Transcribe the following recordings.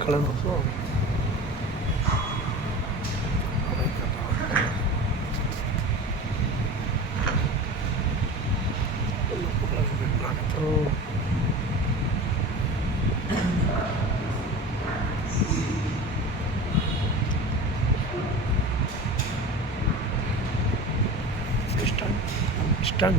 Kala non so. Stand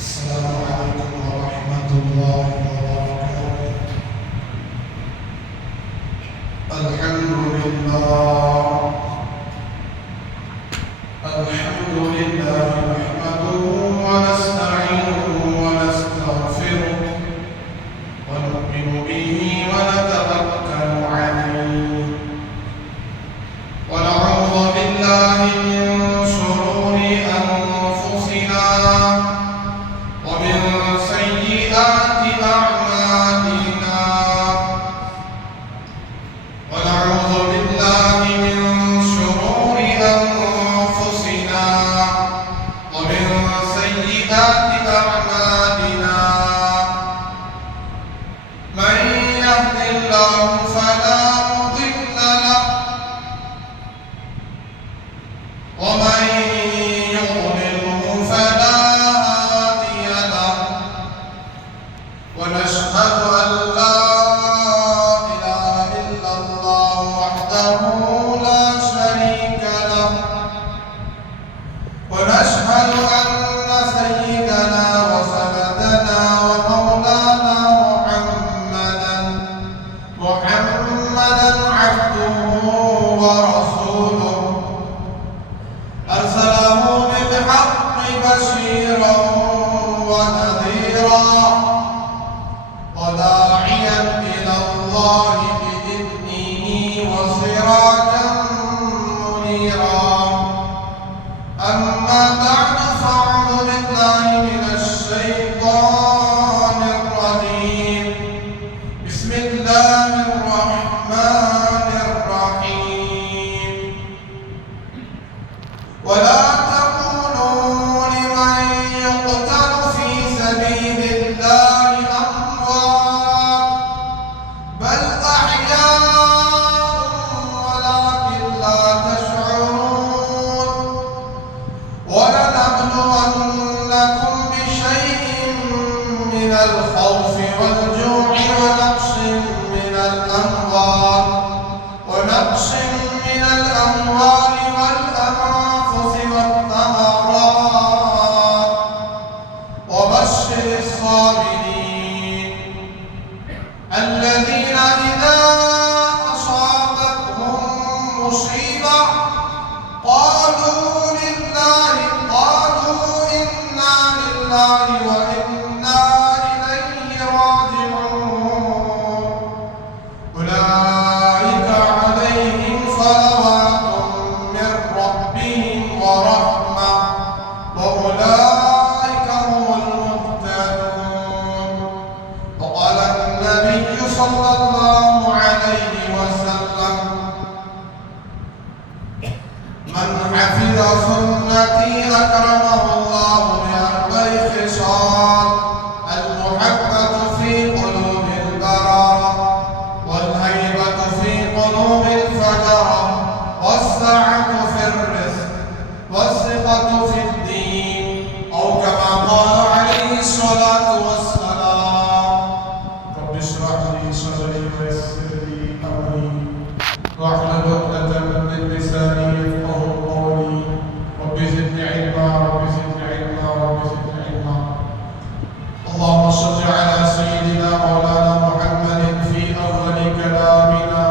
السلام عليكم ورحمة الله وبركاته. الحمد لله نحمده ونستعينه ونستغفره ونؤمن به ونتوكل عليه ونعوذ بالله من شرور أنفسنا ومن سيئات أعمالنا ونعوذ بالله من شرور أنفسنا ومن سيئات أعمالنا من يهد الله فلا مضل له ومن يضلله فلا هادي له ونشهد أن لا إله إلا الله وحده لا شريك له ونشهد أن سيدنا وسندنا ومولانا محمدا عبده ورسوله أرسله بالحق بشيرا ونذيرا وداعيا إلى الله بإذنه وسراجا منيرا. أما بعد فأعوذ بالله من الشيطان الرجيم. بسم الله الرحمن الرحيم. ولا تقولوا لمن يقتل في سبيل الله أموات بل أحياء ولكن لا تشعرون. ولنبلونكم بشيء من الخوف والجوع ونقص من الأموال والأنفس والثمرات وبشر الصابرين الذين إذا أصابتهم مصيبة قالوا إنا لله وإنا إليه راجعون. أولئك عليهم صلوات من ربهم ورحمة وأولئك هم المهتدون. وقال النبي صلى الله عليه وسلم من حفظ سنتي أكرمه الله بأربع خصال: المحبة في قلوب البررة والهيبة في قلوب الفجرة والسعة في الرزق والثقة في الدين، أو كما قال عليه الصلاة والسلام. رب اشرح لي صدري ويسر لي أمري واحلل عقدة من لساني يفقهوا قولي. رب زدني علما رب زدني علما رب زدني علما. اللهم صل على سيدنا مولانا محمد في أول كلامنا.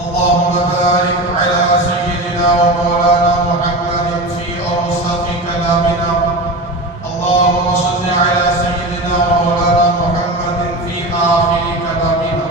اللهم بارك على سيدنا ومولانا محمد في أوسط كلامنا. اللهم صل على سيدنا ومولانا محمد في آخر كلامنا.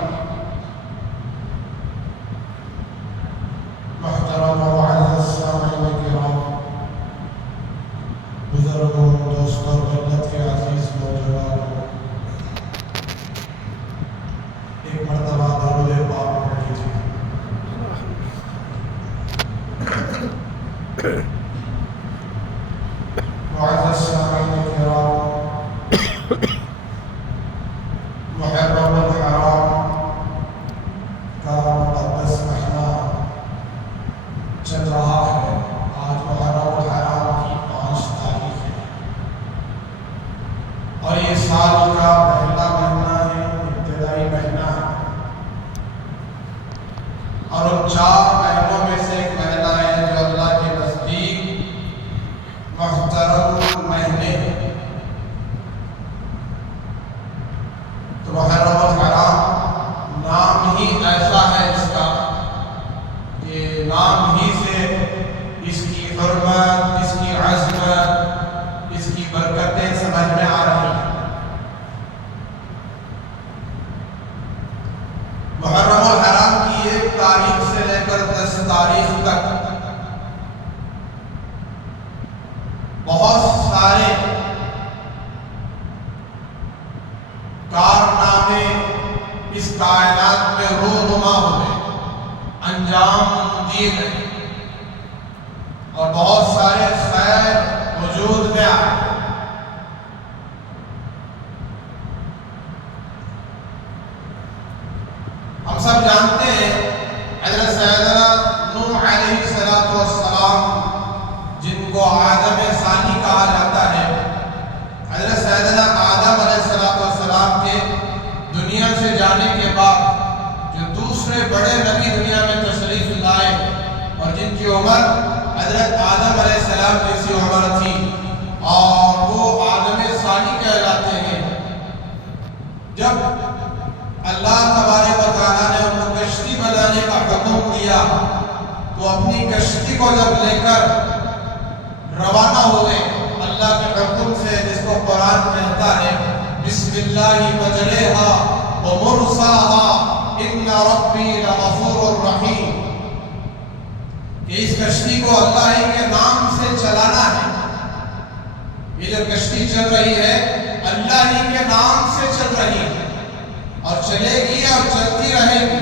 معزز سامعین کرام، محرم الحرام کا مقدس مہینہ چل رہا ہے۔ آج محرم الحرام کی 5 تاریخ ہے اور یہ سال کا پہلا مہینہ ہے، ابتدائی مہینہ ہے، اور ان 4 مہینوں میں سے ایک مہینہ ہے جو اللہ کے نزدیک محترم مہینے ہیں۔ تو محرم الحرام نام ہی ایسا ہے اس کا کہ نام ہی سے اس کی حرمت، اس کی عظمت، اس کی برکتیں سمجھ میں آ رہی ہیں۔ محرم الحرام کی 1 تاریخ سے لے کر 10 تاریخ تک بہت سارے کارنامے اس کائنات میں رونما ہوئے، انجام دیے گئے، اور بہت سارے خیر وجود میں آئے۔ ہم سب جانتے ہیں حضرت سیدنا نوح علیہ السلام، جن کو آدم ثانی کہا جاتا ہے، حضرت سیدنا آدم علیہ السلام کے دنیا سے جانے کے بعد جو دوسرے بڑے نبی دنیا میں تشریف لائے اور جن کی عمر حضرت آدم علیہ السلام جیسی عمر تھی اور وہ آدم ثانی کہلاتے ہیں، جب اللہ تبارک و تعالیٰ نے ان کو کشتی بنانے کا حکم دیا تو اپنی کشتی کو جب لے کر روانہ ہوئے اللہ کے حکم سے، جس کو قرآن کہتا ہے بسم اللہ مجریہا ومرساہا ان ربی لغفور رحیم، کہ اس کشتی کو اللہ ہی کے نام سے چلانا ہے۔ یہ جو کشتی چل رہی ہے اللہ ہی کے نام سے چل رہی ہے اور چلے گی اور چلتی رہے گی،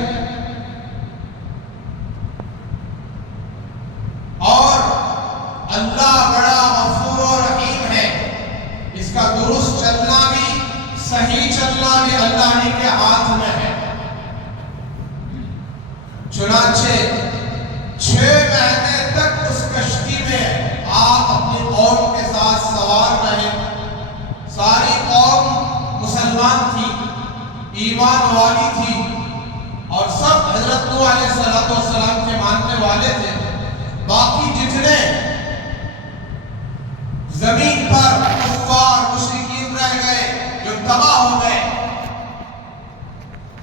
اور اللہ بڑا غفور و رحیم ہے۔ اس کا درست چلنا بھی، صحیح چلنا بھی اللہ ہی کے ہاتھ میں ہے۔ چنانچہ 6 مہینے تک اس کشتی میں آپ اپنی قوم کے ساتھ سوار رہے۔ ساری قوم مسلمان تھی، ایمان والی تھی، اور سب حضرت نوح علیہ السلام کے ماننے والے تھے۔ باقی جتنے زمین پر کفار مشرکین رہ گئے، جو تباہ ہو گئے،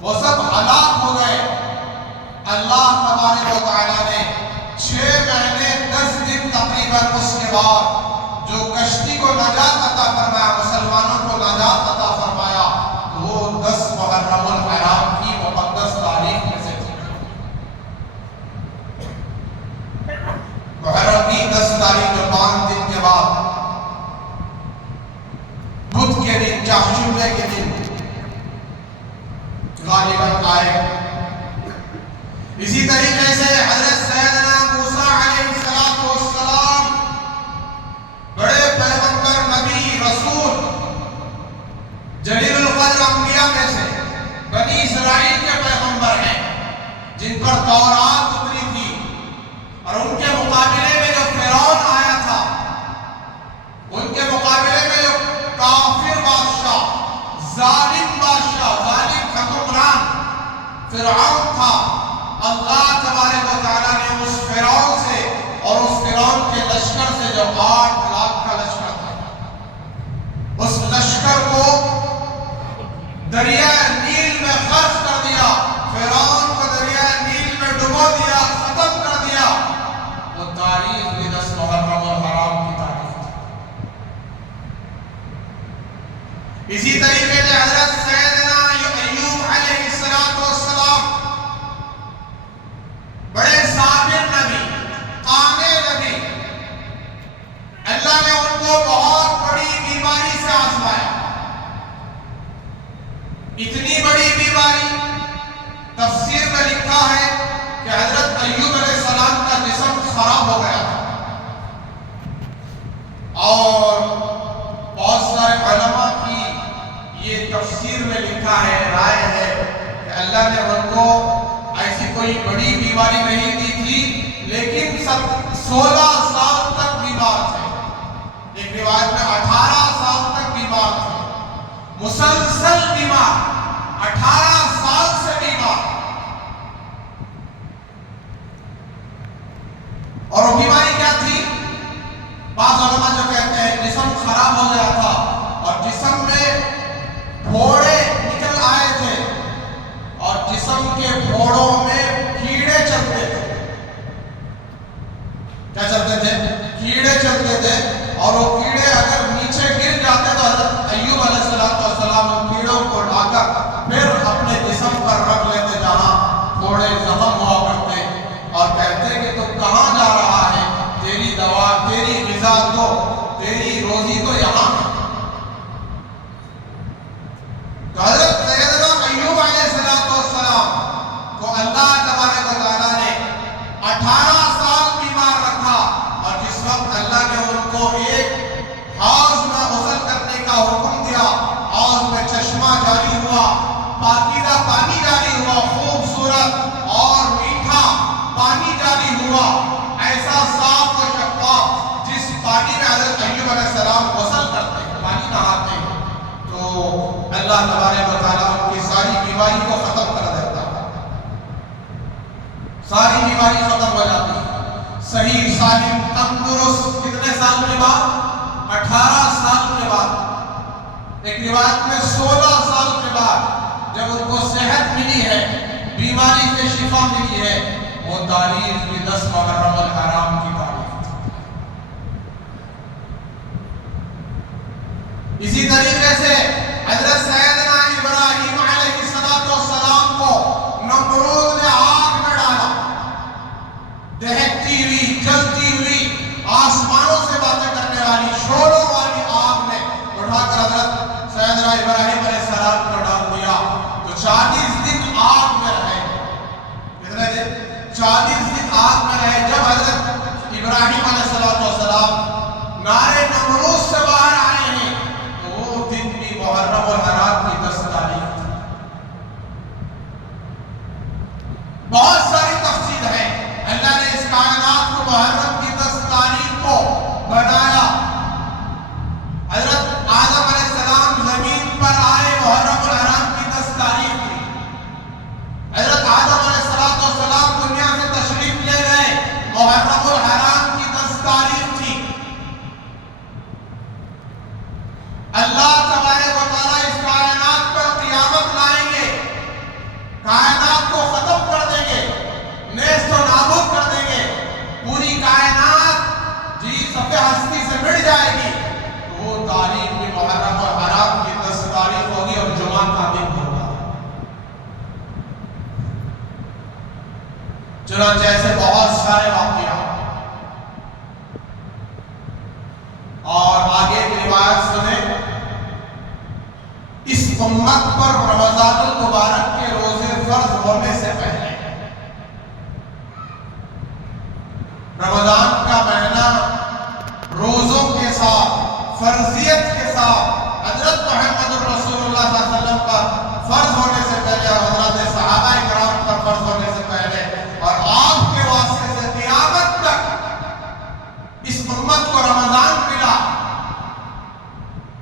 وہ سب ہلاک ہو گئے۔ اللہ تبارک و تعالیٰ نے 6 مہینے 10 دن تقریباً اس کے بعد جو کشتی کو نجات عطا فرمایا، مسلمانوں کو نجات عطا فرمایا، تو وہ 10 محرم الحرام کی مقدس تاریخ میں سے تھی۔ محرم کی 10 تاریخ جو 5 دن کے بعد بدھ کے دن، چاہشمے کے دن غالباً آئے۔ اسی طریقے سے حضرت سیدنا موسیٰ علیہ السلام، بڑے پیغمبر، نبی، رسول، جلیل القدر انبیاء میں سے، بنی اسرائیل کے پیغمبر ہیں، جن پر تورات اتری تھی، اور ان کے مقابلے میں جو فرعون آیا تھا، ان کے مقابلے میں جو کافر بادشاہ، ظالم حکمران فرعون تھا، اللہ تبارک و تعالیٰ نے اس فرعون سے اور اس فرعون کے لشکر سے، جو 8 لاکھ کا لشکر تھا، اس لشکر کو دریا نیل میں غرق کر دیا۔ فرعون کو دریا نیل میں ڈبو دیا، ختم کر دیا۔ وہ تاریخ بھی 10 محرم الحرام کی تاریخ تھی۔ اسی طریقے سے حضرت سیدنا ایوب علیہ السلام، بڑے صابر نبی، قانع نبی، اللہ نے ان کو بہت بڑی بیماری سے آزمایا۔ اتنی بڑی بیماری، تفسیر میں لکھا ہے کہ حضرت ایوب علیہ السلام کا جسم خراب ہو گیا تھا، اللہ نے ان کو ایسی کوئی بڑی بیماری نہیں دی تھی، لیکن 16 سال تک بیمار تھے، ایک روایت میں 18 سال تک بیمار تھے، مسلسل بیمار، 18 سال سے بیمار۔ اور وہ بیماری کیا تھی؟ بعض علماء جو کہتے ہیں جسم خراب ہو گیا تھا اور جسم میں پھوڑے نکل آئے تھے اور جسم کے پھوڑوں میں کیڑے چلتے تھے۔ کیا چلتے تھے؟ کیڑے چلتے تھے، اور وہ کیڑے اگر نیچے گر جاتے تو حضرت ایوب علیہ السلام ان کیڑوں کو لا کر پھر اپنے جسم پر رکھ لیتے جہاں پھوڑے زخم ہوا کرتے، اور کہتے کہ تو کہاں جا رہا ہے، تیری دوا، تیری غذا تو، تیری روزی تو یہاں ہے۔ تو حضرت سیدنا ایوب علیہ السلام کو اللہ تبارک و تعالیٰ نے 18 سال بیمار رکھا، اور جس وقت اللہ نے ان کو ایک حوض میں غسل کرنے کا حکم دیا، حوض میں چشمہ جاری ہوا، پاکیزہ پانی جاری ہوا، خوبصورت اور میٹھا پانی جاری ہوا، ایسا صاف و شفاف جس پانی میں حضرت ایوب علیہ السلام غسل کرتے ہیں، پانی نہاتے ہیں، تو اللہ تبارک و تعالیٰ ان کی ساری بیماری کو ختم کر دیتا ہے، ساری بیماری ختم ہو جاتی ہے، صحیح سالم تندرست۔ کتنے سال کے بعد؟ 18 سال کے بعد، ایک روایت میں 16 سال کے بعد جب ان کو صحت ملی ہے، بیماری سے شفا ملی ہے، وہ تاریخ بھی 10 محرم الحرام کی تاریخ تھی۔ اسی طریقے سے حضرت سیدنا ابراہیم علیہ السلام کو نمرود نے آگ میں ڈالا، دہکتی ہوئی، جلتی ہوئی، آسمانوں سے باتیں کرنے والی، شعلوں والی آگ میں اٹھا کر حضرت سیدنا ابراہیم علیہ السلام کو ڈال دیا، تو 40 دن آگ میں رہے۔ کتنے دن؟ 40 دن آگ میں رہے۔ جب حضرت ابراہیم علیہ السلام نارے نمرود سے باہر آئے ہیں تو وہ دن بھی محرم الحرام کی 10 تاریخ تھی۔ بہت ساری تفصیل ہے، اللہ نے اس کائنات کو محرم کی 10 تاریخ کو بنایا۔ حضرت آدم علیہ السلام زمین پر آئے، محرم الحرام کی 10 تاریخ تھی۔ حضرت آدم علیہ السلام دنیا سے تشریف لے گئے، محرم الحرام کی 10 تاریخ تھی۔ اللہ تبارک و تعالیٰ اس کائنات پر قیامت لائیں گے، کائنات کو ختم کر دیں گے، نیست و نابود کر دیں گے، پوری کائنات جی صفحہ ہستی سے مٹ جائے گی، تو وہ تاریخ بھی محرم الحرام کی 10 تاریخ ہوگی اور جمعہ کا دن ہوگا۔ چنانچہ ایسے بہت سارے واقعات، اور آگے کی روایت سنیں، اس امت پر رمضان المبارک کے روزے فرض ہونے سے پہلے، رمضان کا مہینہ روزوں کے ساتھ، فرضیت کے ساتھ، حضرت محمد رسول اللہ صلی اللہ علیہ وسلم پر فرض ہونے سے پہلے اور حضرت صحابہ کرام پر فرض ہونے سے پہلے، اور آپ کے واسطے سے قیامت تک اس امت کو رمضان ملا،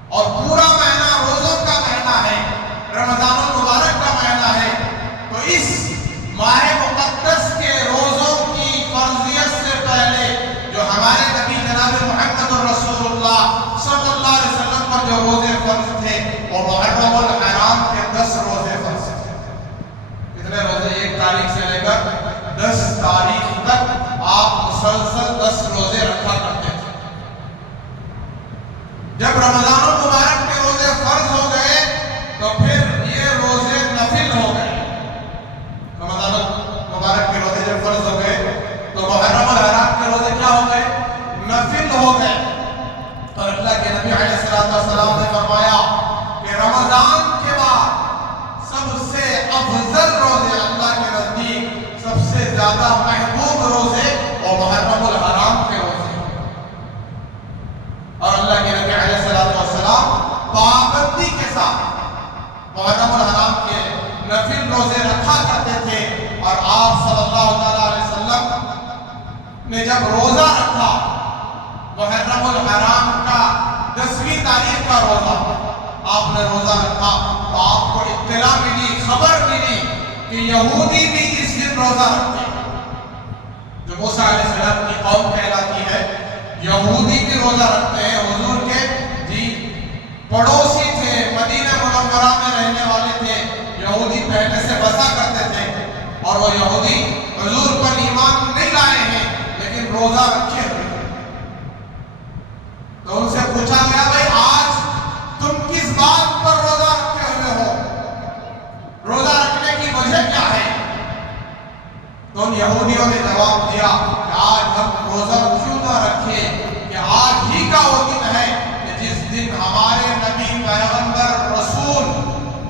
اور پورا مہینہ روزوں کا مہینہ ہے، رمضان المبارک کا مہینہ ہے، تو اس ماہ مقدس کے روزوں کی فرضیت سے پہلے جو ہمارے نبی جناب محمد رسول اللہ صلی اللہ علیہ وسلم پر جو روزے فرض تھے، وہ محرم الحرام کے 10 روزے فرض تھے۔ کتنے روزے؟ 1 تاریخ سے لے کر 10 تاریخ تک آپ مسلسل 10 روزے رکھا کرتے تھے۔ جب رمضان المبارک کے روزے فرض ہو گئے تو پھر یہ روزے نفل ہو گئے۔ رمضان المبارک کے روزے جب فرض ہو گئے تو محرم الحرام کے روزے کیا ہو گئے؟ نفل ہو گئے۔ اور اللہ کے نبی علیہ السلام نے فرمایا کہ رمضان کے بعد سب سے افضل روزے اللہ کے نزدیک، سب سے زیادہ محبوب روزے اور محرم الحرام کے روزے، اور اللہ کے نبی علیہ السلام دن روزے رکھا کرتے تھے، اور آپ صلی اللہ علیہ وسلم نے جب روزہ رکھا محرم الحرام کا 10ویں تاریخ کا روزہ آپ نے روزہ رکھا، تو آپ کو اطلاع ملی، خبر ملی کہ یہودی بھی اس دن روزہ رکھتے ہیں، جو موسیٰ علیہ السلام کی قوم کہلاتی ہے، یہودی بھی روزہ رکھتے ہیں۔ حضور کے پڑوسی تھے، مدینہ منورہ میں رہنے والے تھے، یہودی پہلے سے بسا کرتے تھے، اور وہ یہودی حضور پر ایمان نہیں لائے ہیں لیکن روزہ رکھے ہوئے ہیں۔ تو ان سے پوچھا گیا بھائی آج تم کس بات پر روزہ رکھے ہوئے ہو، روزہ رکھنے کی وجہ کیا ہے؟ تو ان یہودیوں نے جواب دیا کہ آج ہم روزہ کیوں نہ رکھیں کہ آج ہی کا وہ دن ہے کہ جس دن ہمارے نبی پیغمبر رسول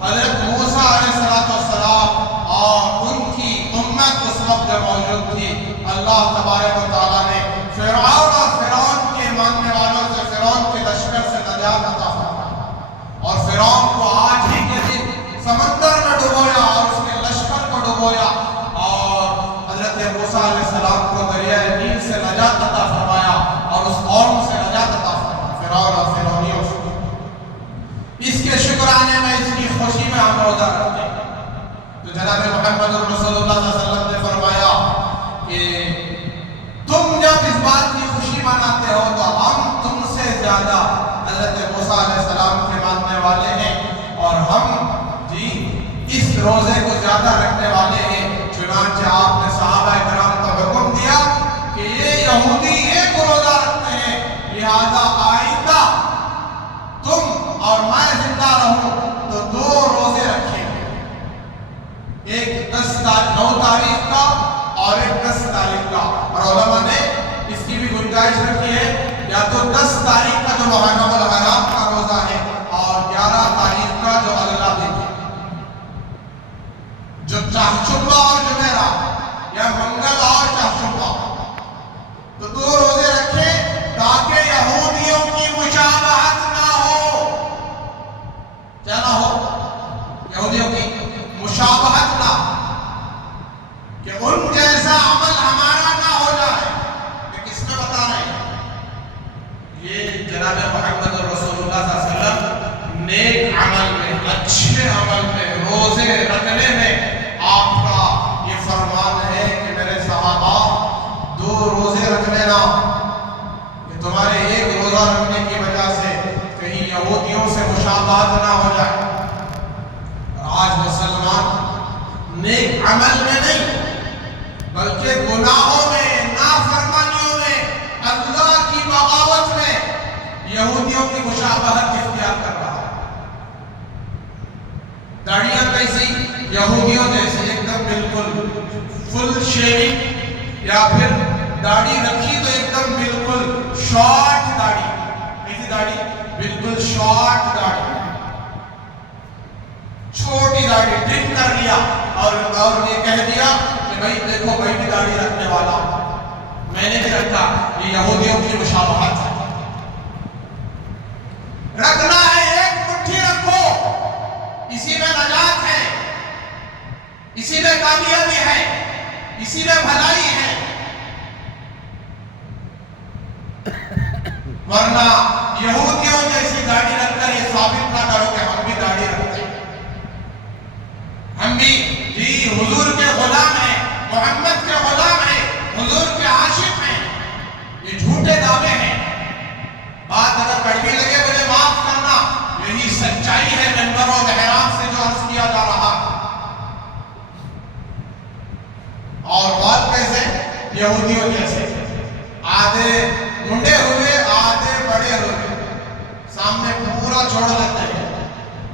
حضرت موسیٰ علیہ السلام اور ان کی امت اس وقت موجود تھی، اللہ تبارک و تعالیٰ نے فرعون اور فرعون کے ماننے والوں سے، فرعون کے لشکر سے نجات عطا فرمائی، اور فرعون کو آج ہی کے دن سمندر میں ڈبویا اور اس کے لشکر کو ڈبویا، اور حضرت موسیٰ علیہ السلام کو دریائے نیل سے نجات عطا فرمایا اور اس قوم سے نجات عطا فرمایا، فرعون اور فرعونیوں سے۔ اس کے شکرانے میں، اس کی خوشی میں ہم روزہ رکھتے ہیں۔ تو جناب محمد رسول اللہ صلی اللہ علیہ وسلم نے فرمایا کہ تم جب اس بات کی خوشی مناتے ہو تو ہم تم سے زیادہ حضرت موسیٰ علیہ السلام کے ماننے والے ہیں، اور ہم اس روزے کو زیادہ رکھنے والے ہیں۔ چنانچہ آپ نے صحابہ کرام کو حکم دیا کہ یہ یہودی ایک روزہ رکھتے ہیں، لہذا آئندہ تم اور میں زندہ رہوں تو 2 روزے رکھیں گے، ایک 9 تاریخ کا اور ایک 10 تاریخ کا، اور علماء نے اس کی بھی گنجائش رکھی ہے یا تو 10 تاریخ کا جو محرم الحرام کا روزہ ہے اور 11 تاریخ کا جو اگلا دن ہے، جو چہچبہ اور جمعرات یا منگل اور چہچبہ، تو 2 روزے رکھیں تاکہ یہودیوں کی مشابہت نہ ہو۔ کیا نہ ہو؟ یہودیوں کی مشابہت نہ، کہ ان جیسا عمل ہمارا نہ ہو جائے۔ یہ کس میں بتا رہے ہیں؟ یہ جناب محمد رسول اللہ صلی اللہ علیہ وسلم نیک عمل میں، اچھے عمل میں، روزے رکھنے میں آپ کا یہ فرمان ہے کہ میرے صحابہ 2 روزے رکھ لینا، کہ تمہارے ایک روزہ رکھنے کی وجہ سے کہیں یہودیوں سے مشابہت نہ ہو جائے۔ اور آج مسلمان نیک عمل میں نہیں بلکہ گناہوں میں، نافرمانیوں میں، اللہ کی بغاوت میں یہودیوں کی مشابہت اختیار کر رہا ہے۔ داڑیاں کیسی؟ یہودیوں جیسے ایک دم بالکل فل شیونگ، یا پھر داڑھی رکھی تو ایک دم بالکل شارٹ داڑھی۔ کیسی داڑھی؟ بالکل شارٹ داڑھی، چھوٹی داڑھی، ٹرم کر لیا اور یہ کہہ دیا کہ بھائی دیکھو بھائی بھی داڑھی رکھنے والا، میں نے بھی رکھا۔ یہ یہودیوں کی مشابہت ہے۔ رکھنا ہے ایک مٹھی رکھو، اسی میں نجات ہے، اسی میں کامیابی ہے، اسی میں بھلائی ہے، ورنہ یہودیوں جیسی داڑھی رکھ کر یہ ثابت نہ کرو کہ ہم بھی داڑھی رکھتے ہیں، ہم بھی حضور کے غلام ہیں، محمد کے غلام ہیں، حضور کے عاشق ہیں۔ یہ جھوٹے دعوے ہیں۔ بات اگر کڑوی لگے مجھے معاف کرنا، یہی سچائی ہے منبر و محراب سے جو عرض کیا جا رہا۔ اور بات کیسے؟ یہودیوں جیسے، آدھے منڈے ہوئے، آدھے بڑے ہوئے، سامنے پورا چھوڑ دیتے ہیں،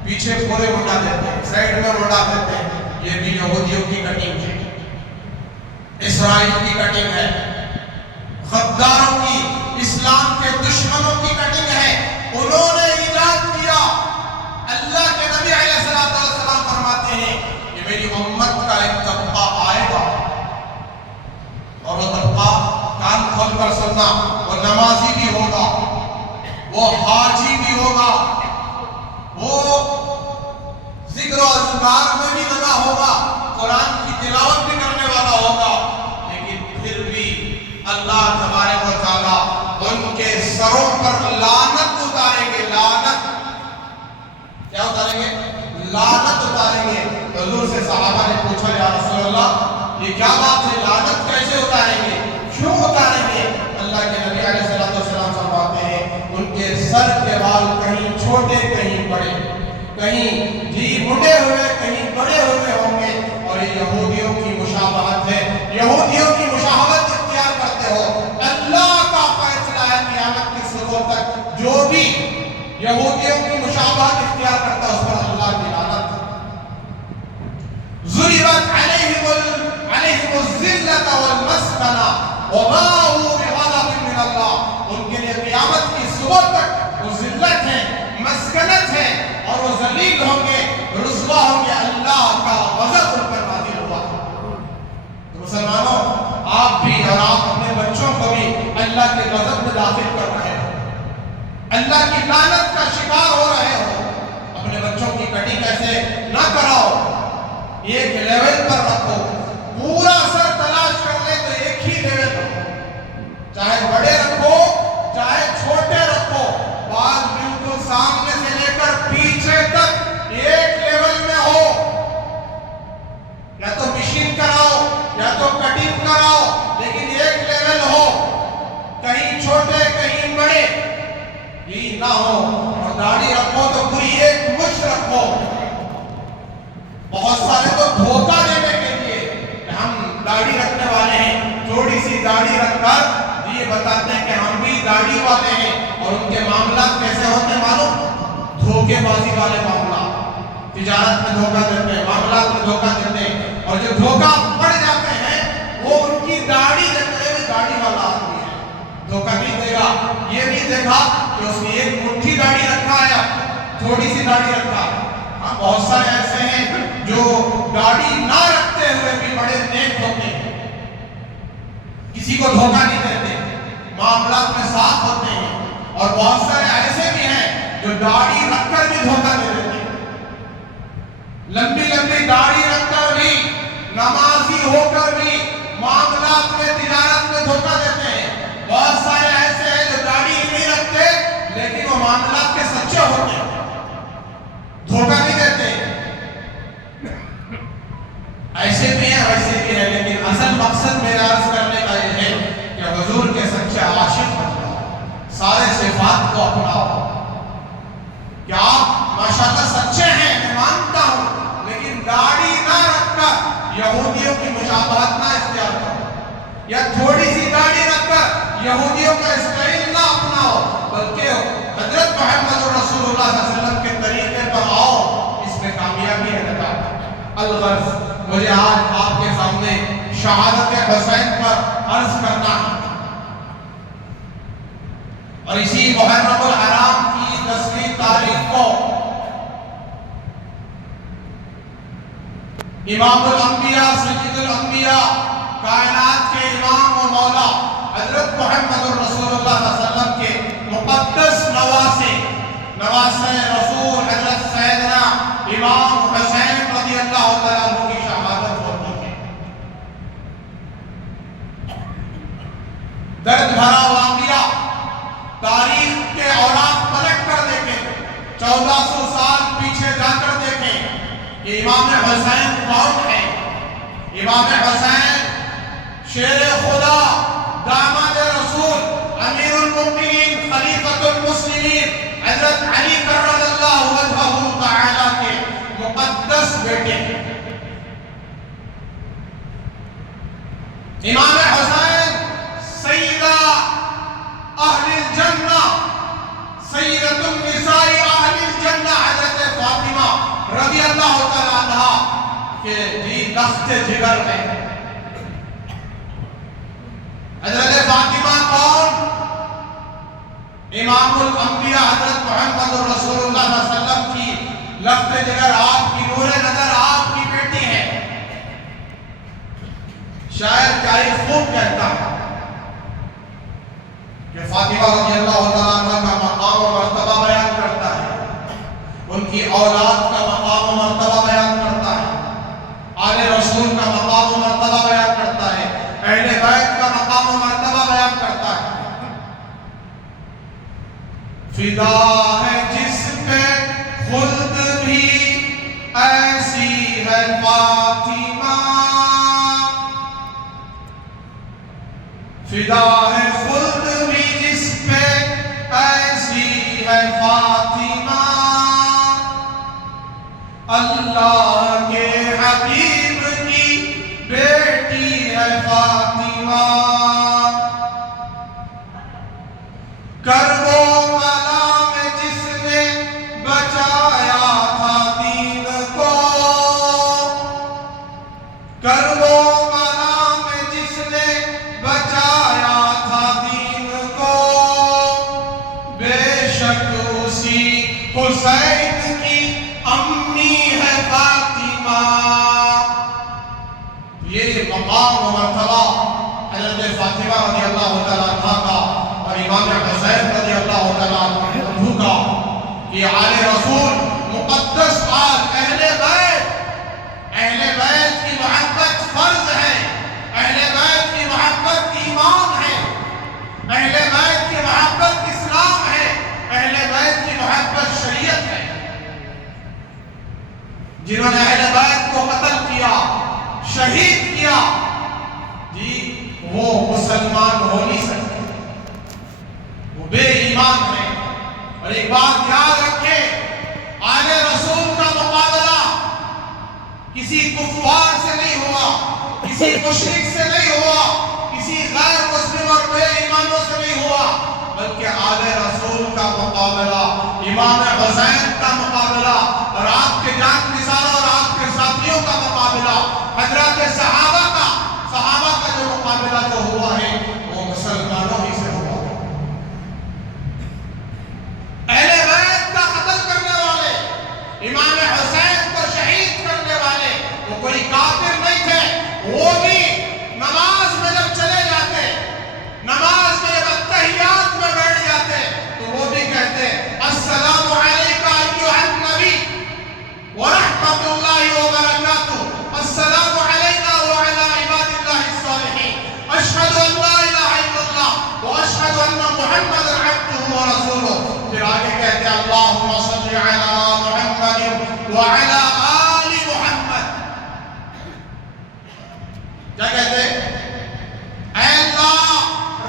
پیچھے پورے منڈا دیتے ہیں، سائیڈ میں منڈا دیتے ہیں۔ یہ بھی یہودیوں کی کٹنگ ہے، اسرائیل کی کٹنگ ہے، غداروں کی، اسلام کے دشمنوں کی کٹنگ ہے۔ انہوں نے ایجاد کیا۔ اللہ کے نبی علیہ السلام فرماتے ہیں کہ میری امت کا ایک طبقہ آئے گا، اور وہ طبقہ کان کھول کر سننا، وہ نمازی بھی ہوگا، وہ حاجی بھی ہوگا، وہ ذکر و اذکار میں بھی لگا ہوگا، یہ کیا بات ہے، لعنت کیسے اتاریں گے، کیوں اتاریں گے؟ اللہ کے نبی علیہ السلام فرماتے ہیں ان کے سر کے بال کہیں چھوٹے کہیں بڑے، کہیں مڑے ہوئے کہیں بڑے ہوئے ہوں گے، اور یہ یہودیوں کی مشابہت ہے، یہودیوں کی مشابہت اختیار کرتے ہو۔ اللہ کا فیصلہ ہے قیامت کی صبح تک جو بھی یہودیوں کی مشابہت اختیار کرتا ہے اس پر اللہ کی لعنت۔ ضربت علیہم الذلۃ والمسکنہ وباءوا بغضب من اللہ، ان کے لیے قیامت کی صبح تک وہ ذلت ہے، مسکنت ہے، اور وہ ذلیل ہوں گے، رسوا ہوں گے، اللہ کا غضب ان پر نازل ہوا۔ تو مسلمانوں، آپ بھی اور آپ اپنے بچوں کو بھی اللہ کے غضب میں داخل کر رہے ہو، اللہ کی لعنت کا شکار ہو رہے ہو۔ اپنے بچوں کی کٹنگ ایسے نہ کراؤ، ایک لیول پر رکھو، پورا سر تلاش کر لے تو ایک ہی لیول رکھو، چاہے بڑے رکھو چاہے چھوٹے رکھو، بال بالکل سامنے سے لے کر پیچھے تک ایک لیول میں ہو، یا تو مشین کراؤ یا تو کٹنگ کراؤ، لیکن ایک لیول ہو، کہیں چھوٹے کہیں بڑے یہ نہ ہو۔ اور داڑھی رکھو تو پوری ایک مچھ رکھو۔ بہت سارے تو دھوکہ دینے کے لیے کہ ہم داڑھی رکھنے والے ہیں، تھوڑی سی داڑھی رکھ کر یہ بتاتے ہیں کہ ہم بھی داڑھی والے ہیں، اور ان کے معاملات کیسے ہوتے ہیں معلوم؟ دھوکے بازی والے معاملات، تجارت میں دھوکہ دیتے ہیں، معاملات میں دھوکہ دیتے ہیں، اور جو دھوکہ پڑ جاتے ہیں وہ ان کی داڑھی دیکھتے ہیں، داڑھی والا آدمی ہے، دھوکہ نہیں دے گا۔ یہ نہیں دیکھا کہ اس کی ایک مٹھی داڑھی رکھا ہے، تھوڑی سی داڑھی رکھا ہے۔ ہاں، بہت سارے ایسے ہیں جو داڑھی نہ رکھتے ہوئے بھی بڑے نیک ہوتے ہیں، کسی کو دھوکہ نہیں دیتے، معاملات میں صاف ہوتے ہیں، اور بہت سارے ایسے بھی ہیں جو داڑھی رکھ کر بھی دھوکہ دے دیتے ہیں، لمبی لمبی داڑھی رکھ کر بھی، نمازی ہو کر بھی معاملات میں تجارت میں دھوکہ دیتے ہیں۔ بہت سارے ایسے ہیں جو داڑھی نہیں رکھتے لیکن وہ معاملات کے سچے ہوتے ہیں، دھوکہ نہیں دیتے۔ ایسے بھی ہیں ویسے بھی ہیں، لیکن اصل مقصد میرا عرض کرنے کا یہ ہے کہ حضور کے سچے عاشق بن جاؤ، سارے صفات کو اپناؤ، کہ آپ ماشاءاللہ سچے ہیں میں مانتا ہوں، لیکن داڑھی نہ رکھ کر یہودیوں کی مشابہت نہ اختیار کرو، یا تھوڑی سی داڑھی رکھ کر یہودیوں کا اسٹائل نہ اپناؤ، بلکہ حضرت محمد رسول اللہ صلی اللہ علیہ وسلم کے طریقے پر آؤ، اس میں کامیابی ہے نکات۔ الغرض، مجھے آج آپ کے سامنے شہادت حسین پر عرض کرنا ہے، اور اسی محرم الحرام کی 10ویں تاریخ کو امام الانبیاء سید الانبیاء کائنات کے امام و مولا حضرت محمد رسول اللہ صلی اللہ علیہ وسلم کے مقدس نواسے رسول حضرت سیدنا امام حسین رضی اللہ تعالیٰ عنہ کی شہادت ہوتی ہے۔ درد بھرا واقعہ، تاریخ کے اوراق پلٹ کر دیکھیں، 1400 سال پیچھے جا کر دیکھیں کہ امام حسین کون ہے۔ امام حسین شیر خدا، داماد رسول، امیر المؤمنین، خلیفۃ المسلمین حضرت علی کرم اللہ وجہہ تعالی کے مقدس بیٹے۔ امام حسین سیدہ اہل الجنہ، سیدۃ النساء اہل الجنہ حضرت فاطمہ رضی اللہ تعالی عنہا کے لخت جگر ہیں۔ حضرت فاطمہ کون؟ امام الانبیاء حضرت محمد رسول اللہ صلی اللہ علیہ وسلم کی لخت جگر، آپ کی نور نظر، آپ کی بیٹی ہے۔ شاعر شاعر خوب کہتا ہے کہ فاطمہ رضی اللہ تعالیٰ عنہ کا مقام و مرتبہ بیان کرتا ہے، ان کی اولاد کا مقام و مرتبہ بیان کرتا ہے، آل رسول کا مقام و مرتبہ بیان کرتا ہے، اہل بیت کا مقام و مرتبہ بیان کرتا ہے۔ فدا ہے جس پہ خلد بھی ایسی ہے فاطمہ، فدا ہے خلد بھی جس پہ ایسی ہے فاطمہ، اللہ کے حبیب کی بیٹی ہے فاطمہ، کربلا میں جس نے بچایا تھا دین کو، کربلا میں جس نے بچایا تھا دین کو، بے شک اسی حسین کی امی ہے فاطمہ۔ یہ مقام و مرتبہ حضرت فاطمہ رضی اللہ تعالیٰ عنہ کا اور امام حسین رضی اللہ تعالیٰ عنہ کا، یہ آل رسول مقدس آل اہل بیت کی محبت فرض ہے، اہل بیت کی محبت ایمان ہے، اہل بیت کی محبت اسلام ہے، اہل بیت کی محبت شریعت ہے۔ جنہوں نے اہل بیت کو قتل کیا، شہید کیا، جی وہ مسلمان ہو نہیں سکتے، وہ بے ایمان ہیں۔ اور ایک بات یاد رکھیں، آل رسول کا مقابلہ کسی کفار سے نہیں ہوا، کسی مشرک سے نہیں ہوا، کسی غیر مسلم اور بے ایمانوں سے نہیں ہوا، بلکہ آل رسول کا مقابلہ، امام حسین کا مقابلہ، اور آپ کے جان نثاروں اور آپ کے ساتھیوں کا مقابلہ، حضرات صحابہ کا جو مقابلہ جو ہوا ہے وہ مسلمانوں ہی سے ہوا ہے۔ اہل بیت کا قتل کرنے والے، امام حسین کو شہید کرنے والے، وہ کوئی کافر نہیں تھے، وہ بھی نماز میں جب چلے جاتے، نماز میں جب اتحیات میں بیٹھ جاتے، تو وہ بھی کہتے السلام علیکہ ایھا النبی ورحمۃ اللہ وبرکاتہ، السلام علینا وعلی عباد اللہ الصالحین، اشہد ان لا الہ الا اللہ واشہد ان محمدا عبدہ ورسولہ۔ پھر آگے کہتے ہیں اللہم صل علی محمد وعلی آل محمد۔ کیا کہتے ہیں؟ اے اللہ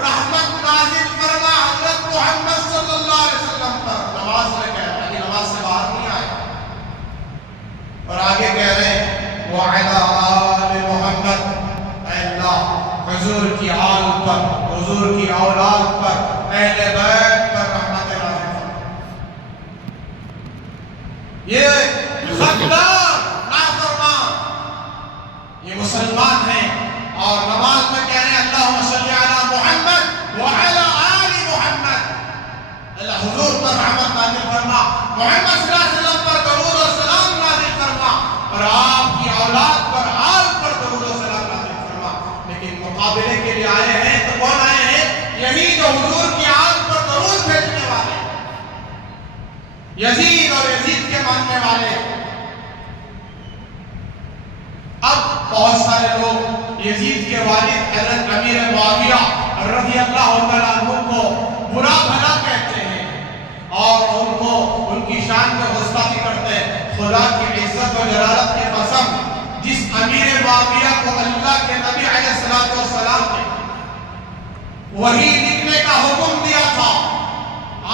رحمت نازل فرما حضرت محمد صلی اللہ علیہ وسلم پر۔ نماز میں کہہ رہے ہیں، نماز سے باہر نہیں آئے، اور آگے کہہ رہے ہیں وعلی آل محمد، اے اللہ حضور کی آل پر، حضور کی اولاد پر، اہل بیت پر رحمت نازل فرما۔ یہ غدار نافرمان یہ مسلمان ہیں، اور نماز میں کہہ رہے ہیں اللہم صلی علی محمد وعلی آل محمد، اللہ حضور پر رحمت نازل فرما، محمد صلی اللہ علیہ وسلم پر درود و سلام نازل فرما، اور آپ کی اولاد پر، آل پر درود و سلام نازل فرما۔ لیکن مقابلے کے لیے آئے ہیں تو کون آئے ہیں؟ یہی جو حضور کی آل پر درود بھیجنے والے، یزید اور یزید کے ماننے والے۔ اب بہت سارے لوگ یزید کے والد حضرت امیر معاویہ رضی اللہ تعالیٰ عنہ کو برا بھلا کہتے ہیں، اور ان کی شان میں گستاخی کرتے ہیں۔ خدا کی عزت و جلالت کی قسم، جس امیر معاویہ کو اللہ کے نبی علیہ السلام نے وحی لکھنے کا حکم دیا تھا،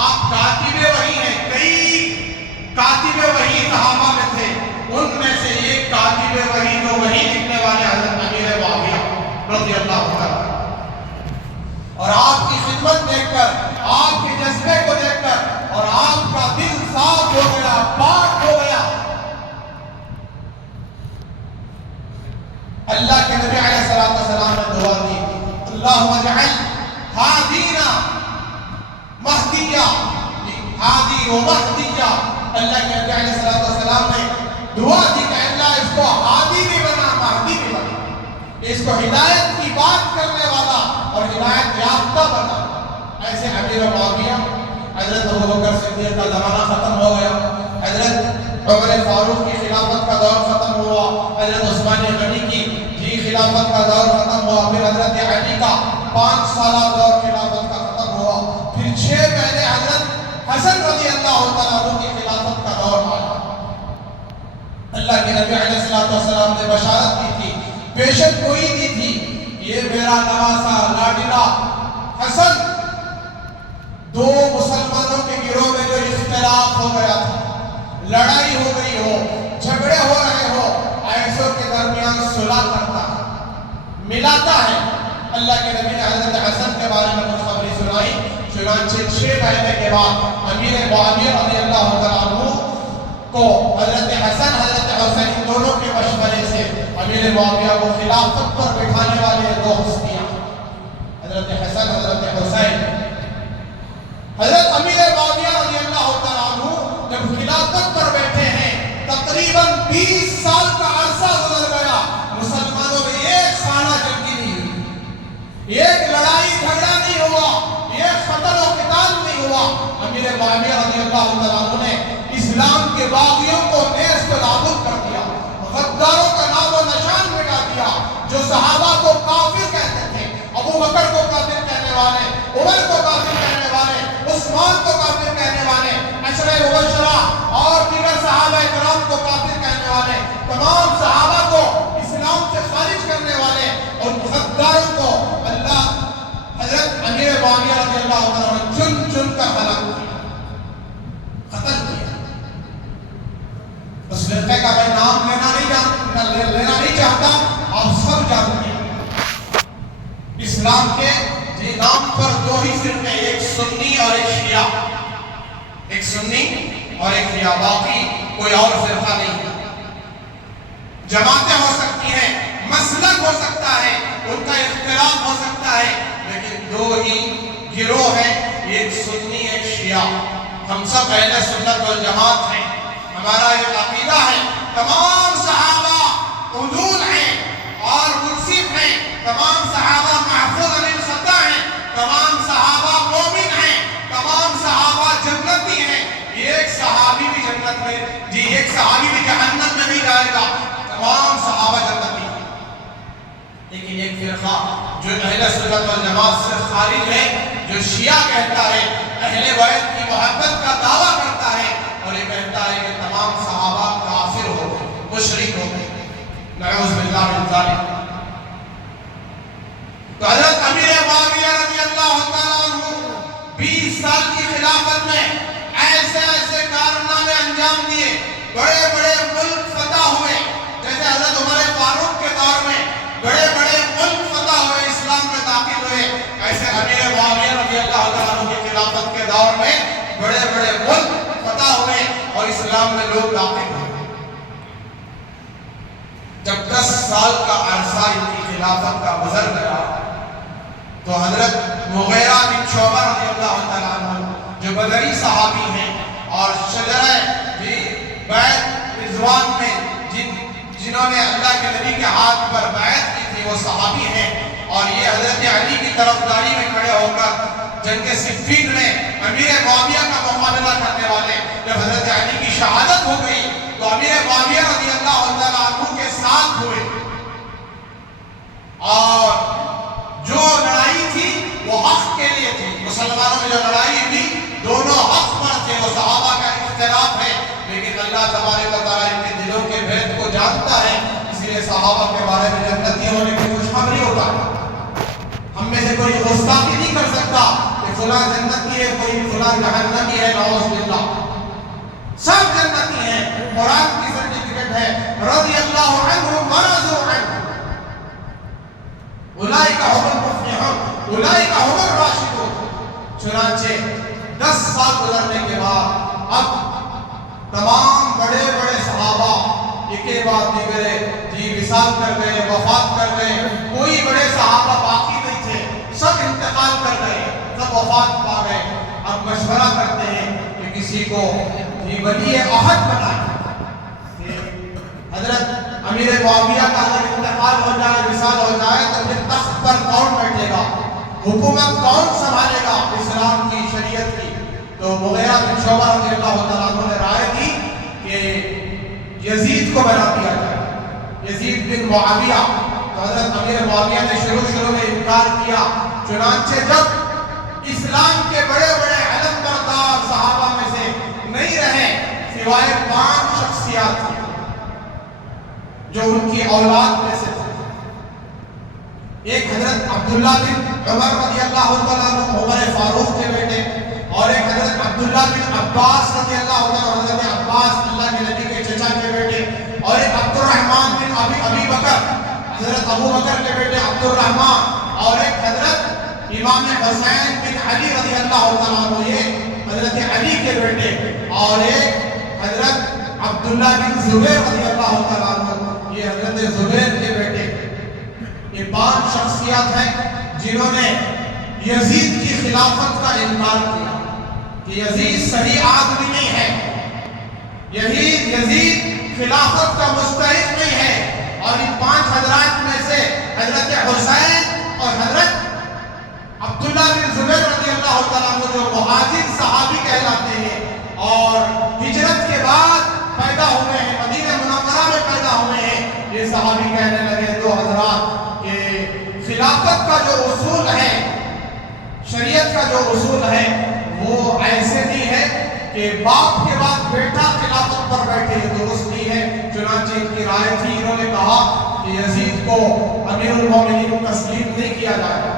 آپ کاتب وحی ہیں، کئی کاتب وحی صحابہ میں تھے، ان میں سے ایک کاتب وحی جو وحی لکھنے والے حضرت امیر معاویہ رضی اللہ عنہ، اور آپ کی خدمت دیکھ کر، آپ کے جذبے کو دیکھ کر، اور آپ کا دل صاف ہو گیا، پاک ہو گیا۔ اللہ کے نبی علیہ السلام نے دعا دی، اللہم اجعل ہادینا مہدیہ، ہادی و مہدیہ۔ اللہ کے نبی علیہ السلام نے دعا دی کہ اللہ اس کو ہادی بھی بنا، مہدی بھی بنا، اس کو ہدایت کی بات کرنے والا اور ہدایت یافتہ بنا۔ ایسے امیر معاویہ، حضرت ابوبکر صدیق کا زمانہ ختم ہو گیا، حضرت عمر فاروق کی خلافت کا دور ختم ہوا، حضرت عثمان غنی کی خلافت کا دور ختم ہوا، پھر حضرت علی کا 5 سالہ دور خلافت کا ختم ہوا، پھر 6 مہینے حضرت حسن رضی اللہ تعالیٰ عنہ کی خلافت کا دور آیا۔ اللہ کے نبی علیہ السلام نے بشارت دی تھی، پیشن گوئی دی تھی، یہ میرا نواسا لاڈلا حسن دو مسلمانوں کے گروہ میں جو اختلاف ہو گیا تھا، لڑائی ہو گئی ہو، جھگڑے ہو رہے ہو، ایسوں کے درمیان صلح کرتا ہے، ملاتا ہے۔ اللہ کے نبی نے حضرت حسن کے بارے میں کچھ خبریں سنائی، چنانچہ 6 مہینے کے بعد امیر معاویہ رضی اللہ تعالیٰ عنہ کو حضرت حسن حضرت حسین ان دونوں کے مشورے سے امیر معاویہ کو خلافت پر بٹھانے والے دو ہستیاں حضرت حسن حضرت حسین، حضرت امیر معاویہ رضی اللہ تعالیٰ عنہ جب خلافت پر بیٹھے ہیں تقریباً 20 سال کا عرصہ گزر گیا، مسلمانوں میں ایک خانہ جنگی نہیں ہوئی، ایک لڑائی جھگڑا نہیں ہوا، ایک قتل و قتال نہیں ہوا۔ امیر معاویہ رضی اللہ تعالیٰ عنہ نے اسلام کے باغیوں کو نیست و نابود کر دیا، غداروں کا نام و نشان مٹا دیا، جو صحابہ کو کافر کہتے تھے، ابو بکر کو کافر کہنے والے، عمر کو کافر کہنے والے، عثمان کو کافر کہنے والے، عشرہ مبشرہ اور دیگر صحابہ کرام کو کافر کہنے والے، تمام صحابہ کو اسلام سے خارج کرنے والے اور غداروں کو اللہ حضرت امیر معاویہ رضی اللہ عنہ نے چن چن کر ہلاک کیا، قتل کیا۔ اس فرقے کا میں نام لینا نہیں چاہتا، آپ سب جانتے ہیں۔ اسلام کے نام پر 2 ہی فرقے، ایک سنی اور ایک شیعہ، ایک سنی اور ایک شیعہ، باقی کوئی اور فرقہ نہیں ہے۔ جماعتیں ہو سکتی ہیں، مسلک ہو سکتا ہے، ان کا اختلاف ہو سکتا ہے، لیکن 2 ہی گروہ ہیں، ایک سنی ایک شیعہ۔ ہم سب اہل سنت والجماعت ہیں، ہمارا ایک عقیدہ ہے، تمام صحابہ عدول ہیں اور منصف ہیں، تمام صحابہ محفوظ عن الخطا ہیں، تمام صحابہ مومن ہیں، تمام صحابہ جنتی ہیں، ایک صحابی بھی جنت میں ایک صحابی بھی جہنم میں نہیں جائے گا، تمام صحابہ جنتی ہیں۔ لیکن ایک فرقہ جو اہل سنت والجماعت سے خارج ہے، جو شیعہ کہتا ہے، اہل بیت کی محبت کا دعویٰ کرتا ہے اور یہ کہتا ہے کہ تمام صحابہ کافر ہو گئے، مشرک ہو گئے، نعوذ باللہ من ذالک۔ تو حضرت امیر معاویہ رضی اللہ تعالیٰ عنہ 20 سال کی خلافت میں ایسے ایسے کارنامے انجام دیے، بڑے بڑے ملک فتح ہوئے، جیسے حضرت عمر فاروق کے دور میں بڑے بڑے ملک فتح ہوئے، اسلام میں داخل ہوئے، ایسے امیر معاویہ رضی اللہ تعالیٰ عنہ کی خلافت کے دور میں بڑے بڑے ملک فتح ہوئے اور اسلام میں لوگ داخل ہوئے۔ جب 10 سال کا عرصہ ان کی خلافت کا گزر گیا تو حضرت مغیرہ بن شعبہ رضی اللہ تعالیٰ عنہ جو بدری صحابی ہیں اور شجرہ بیعت رضوان میں جنہوں نے اللہ کے نبی کے ہاتھ پر بیعت کی تھی، وہ صحابی ہیں، اور یہ حضرت علی کی طرفداری میں کھڑے ہو کر جنگ صفین میں امیر معاویہ کا مقابلہ کرنے والے، جب حضرت علی کی شہادت ہو گئی تو امیر معاویہ رضی اللہ تعالیٰ عنہ کے ساتھ ہوئے، اور جو لڑائی تھی وہ حق کے لیے تھی۔ مسلمانوں میں جو لڑائی تھی دونوں حق پر تھے، وہ صحابہ کا اختلاف ہے، لیکن اللہ تبارک و تعالیٰ ان کے دلوں کے بھید کو جانتا ہے، اس لیے صحابہ کے بارے میں جنتی ہونے کی کچھ خبر نہیں ہوتا۔ ہم میں سے کوئی گستاخی نہیں کر سکتا کہ فلاں جنتی ہے، کوئی فلاں جہنمی ہے، نعوذ باللہ۔ سب جنتی ہیں، قرآن کی سرٹیفکیٹ ہے، رضی اللہ عنہم ورضوا عنہ، اولئک هم المفلحون، اولئک هم الراشدون۔ چنانچہ 10 سال گزرنے کے بعد اب تمام بڑے بڑے صحابہ ایک کے بعد دیگرے وصال کر گئے، وفات کر گئے، کوئی بڑے صحابہ باقی نہیں تھے، سب انتقال کر گئے، سب وفات پا گئے۔ اب مشورہ کرتے ہیں کہ کسی کو ولی عہد بنائیں، حضرت امیر معاویہ کا اگر انتقال ہو جائے، وصال ہو جائے تو پھر تخت پر کون بیٹھے گا، حکومت کون سنبھالے گا اسلام کی، شریعت کی۔ تو مغیرہ بن شعبہ رضی اللہ تعالیٰ عنہ نے رائے دی کہ یزید کو بنا دیا جائے، یزید بن معاویہ۔ تو حضرت امیر معاویہ نے شروع میں انکار کیا، چنانچہ جب اسلام کے بڑے بڑے علم بردار صحابہ میں سے نہیں رہے سوائے 5 شخصیات تھے جو ان کی اولاد میں سے تھے، ایک حضرت عبداللہ بن عمر رضی اللہ تعالیٰ عنہ عمر فاروق کے بیٹے، اور ایک حضرت عبداللہ بن عباس رضی اللہ تعالیٰ عنہ حضرت عباس اللہ کے نبی کے چچا کے بیٹے، اور ایک عبد الرحمن بن ابی بکر حضرت ابو بکر کے بیٹے عبد الرحمن، اور ایک حضرت امام حسین بن علی رضی اللہ تعالیٰ عنہ یہ حضرت علی کے بیٹے، اور ایک حضرت عبداللہ بن زبیر رضی اللہ تعالیٰ عنہ یہ حضرت زبیر کے بیٹے۔ یہ 5 شخصیات ہیں جنہوں نے یزید کی خلافت کا انکار کیا کہ یزید صحیح آدمی نہیں ہے، یزید خلافت کا مستحق نہیں ہے۔ اور ان 5 حضرات میں سے حضرت حسین اور حضرت عبداللہ بن زبیر رضی اللہ تعالیٰ عنہ جو مہاجر صحابی کہلاتے ہیں اور ہجرت کے بعد پیدا ہوئے ہیں، مدینہ منورہ میں پیدا ہوئے ہیں، یہ صحابی کہنے لگے 2 حضرات کہ خلافت کا جو اصول ہے، شریعت کا جو اصول ہے وہ ایسے نہیں ہے کہ باپ کے بعد بیٹا خلافت پر بیٹھے، درست نہیں ہے۔ چنانچہ ان کی رائے تھی، انہوں نے کہا کہ یزید کو امیر المومنین تسلیم نہیں کیا جائے گا۔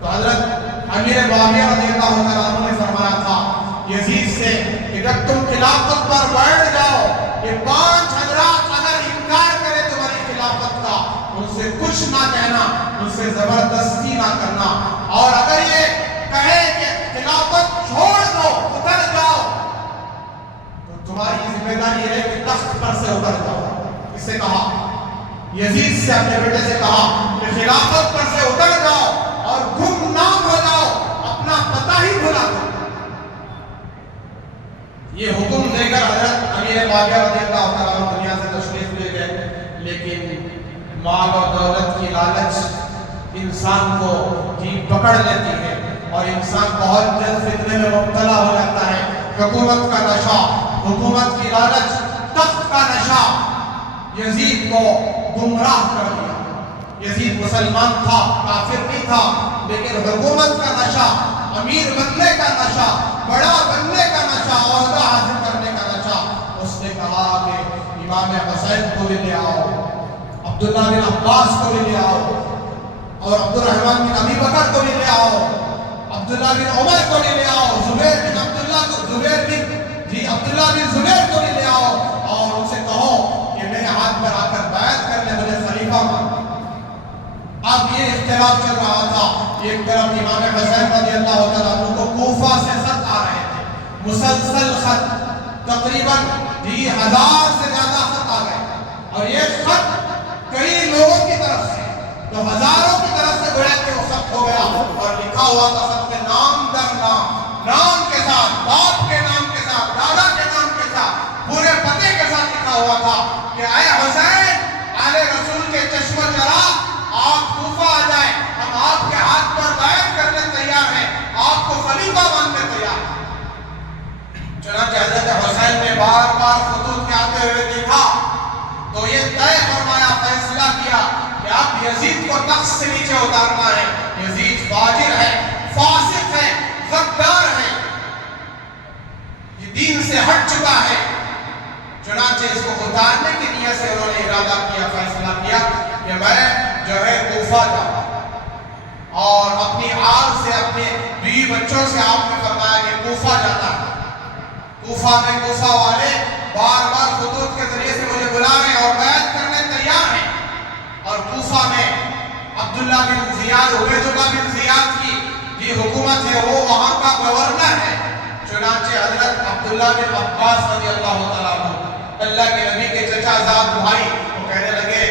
تو حضرت امیر معاویہ رضی اللہ عنہ نے فرمایا تھا یزید سے کہ جب تم خلافت پر بیٹھ جاؤ، یہ 5 حضرات اگر انکار کرے تمہاری خلافت کا، ان سے کچھ نہ کہنا، ان سے زبردستی نہ کرنا، اور اگر یہ کہے کہ خلافت چھوڑ دو، اتر جاؤ، تو تمہاری ذمہ داری ہے کہ تخت پر سے اتر جاؤ۔ اس سے کہا، یزید سے اپنے بیٹے سے کہا کہ خلافت پر سے اتر جاؤ اور گمنام ہو جاؤ، اپنا پتہ ہی بھلا دو۔ یہ حکم دے کر حضرت امیر معاویہ رضی اللہ تعالیٰ عنہ دنیا سے تشریف لے گئے، لیکن مال و دولت کی لالچ انسان کو پکڑ لیتی ہے اور انسان بہت جلد فتنے میں مبتلا ہو جاتا ہے۔ حکومت کا نشہ، حکومت کی لالچ، تخت کا نشہ یزید کو گمراہ کر دیا۔ یزید مسلمان تھا، کافر نہیں تھا، لیکن حکومت کا نشہ، امیر بننے کا نشہ، بڑا بننے کا نشہ، عہدہ حاصل کرنے کا نشہ، اس نے کہا کہ امام حسین کو بھی لے آؤ، عبداللہ بن عباس کو بھی لے آؤ، اور عبد الرحمن بن ابی بکر کو بھی لے آؤ، عبداللہ بن عمر کو بھی لے آؤ، عبداللہ بن زبیر کو بھی لے آؤ، اور ان سے کہو کہ میرے ہاتھ پر آ کر بیعت کر لے، مجھے خلیفہ مان۔ اب یہ اختلاف چل رہا تھا، ایک طرف امام حسین رضی اللہ تعالیٰ عنہ کو کوفہ سے خط آ رہے تھے، مسلسل خط، تقریباً 10,000 سے زیادہ خط آ گئے، اور یہ خط کئی لوگوں کی طرف سے، تو ہزاروں کی طرف سے گویا کہ وہ خط ہو گیا، اور لکھا ہوا تھا خط میں نام در نام، نام کے ساتھ، باپ کے نام کے ساتھ، دادا کے نام کے ساتھ، پورے پتے کے ساتھ لکھا ہوا تھا کہ اے حسین، آل رسول کے چشم و چراغ، آپ کوفہ آ جائیں، ہم آپ کے ہاتھ پر بیعت کرنے تیار ہیں، آپ کو خلیفہ ماننے تیار ہیں۔ چنانچہ حضرت حسین نے بار بار خطوط کے آتے ہوئے دیکھا تو یہ طے فرمایا، فیصلہ کیا کہ اب یزید کو تخت سے نیچے اتارنا ہے۔ یزید فاجر ہے، فاسق ہے، غدار ہے، یہ دین سے ہٹ چکا ہے۔ چنانچہ اس کو اتارنے کی نیت سے انہوں نے ارادہ کیا، فیصلہ کیا کہ میں جو ہے کوفہ جاؤں، اور اپنی آل سے، اپنے بیوی بچوں سے آپ نے فرمایا کہ کوفہ جانا ہے۔ کوفہ میں کوفہ والے بار بار خطوط کے ذریعے سے مجھے بلا رہے ہیں اور بیعت کرنے تیار ہیں، اور کوفہ میں عبداللہ بن زیاد، عبید اللہ بن زیاد کی حکومت ہے، وہ وہاں کا گورنر ہے۔ چنانچہ حضرت عبداللہ بن عباس رضی اللہ تعالیٰ عنہ، اللہ کے نبی کے چچا زاد بھائی، وہ کہنے لگے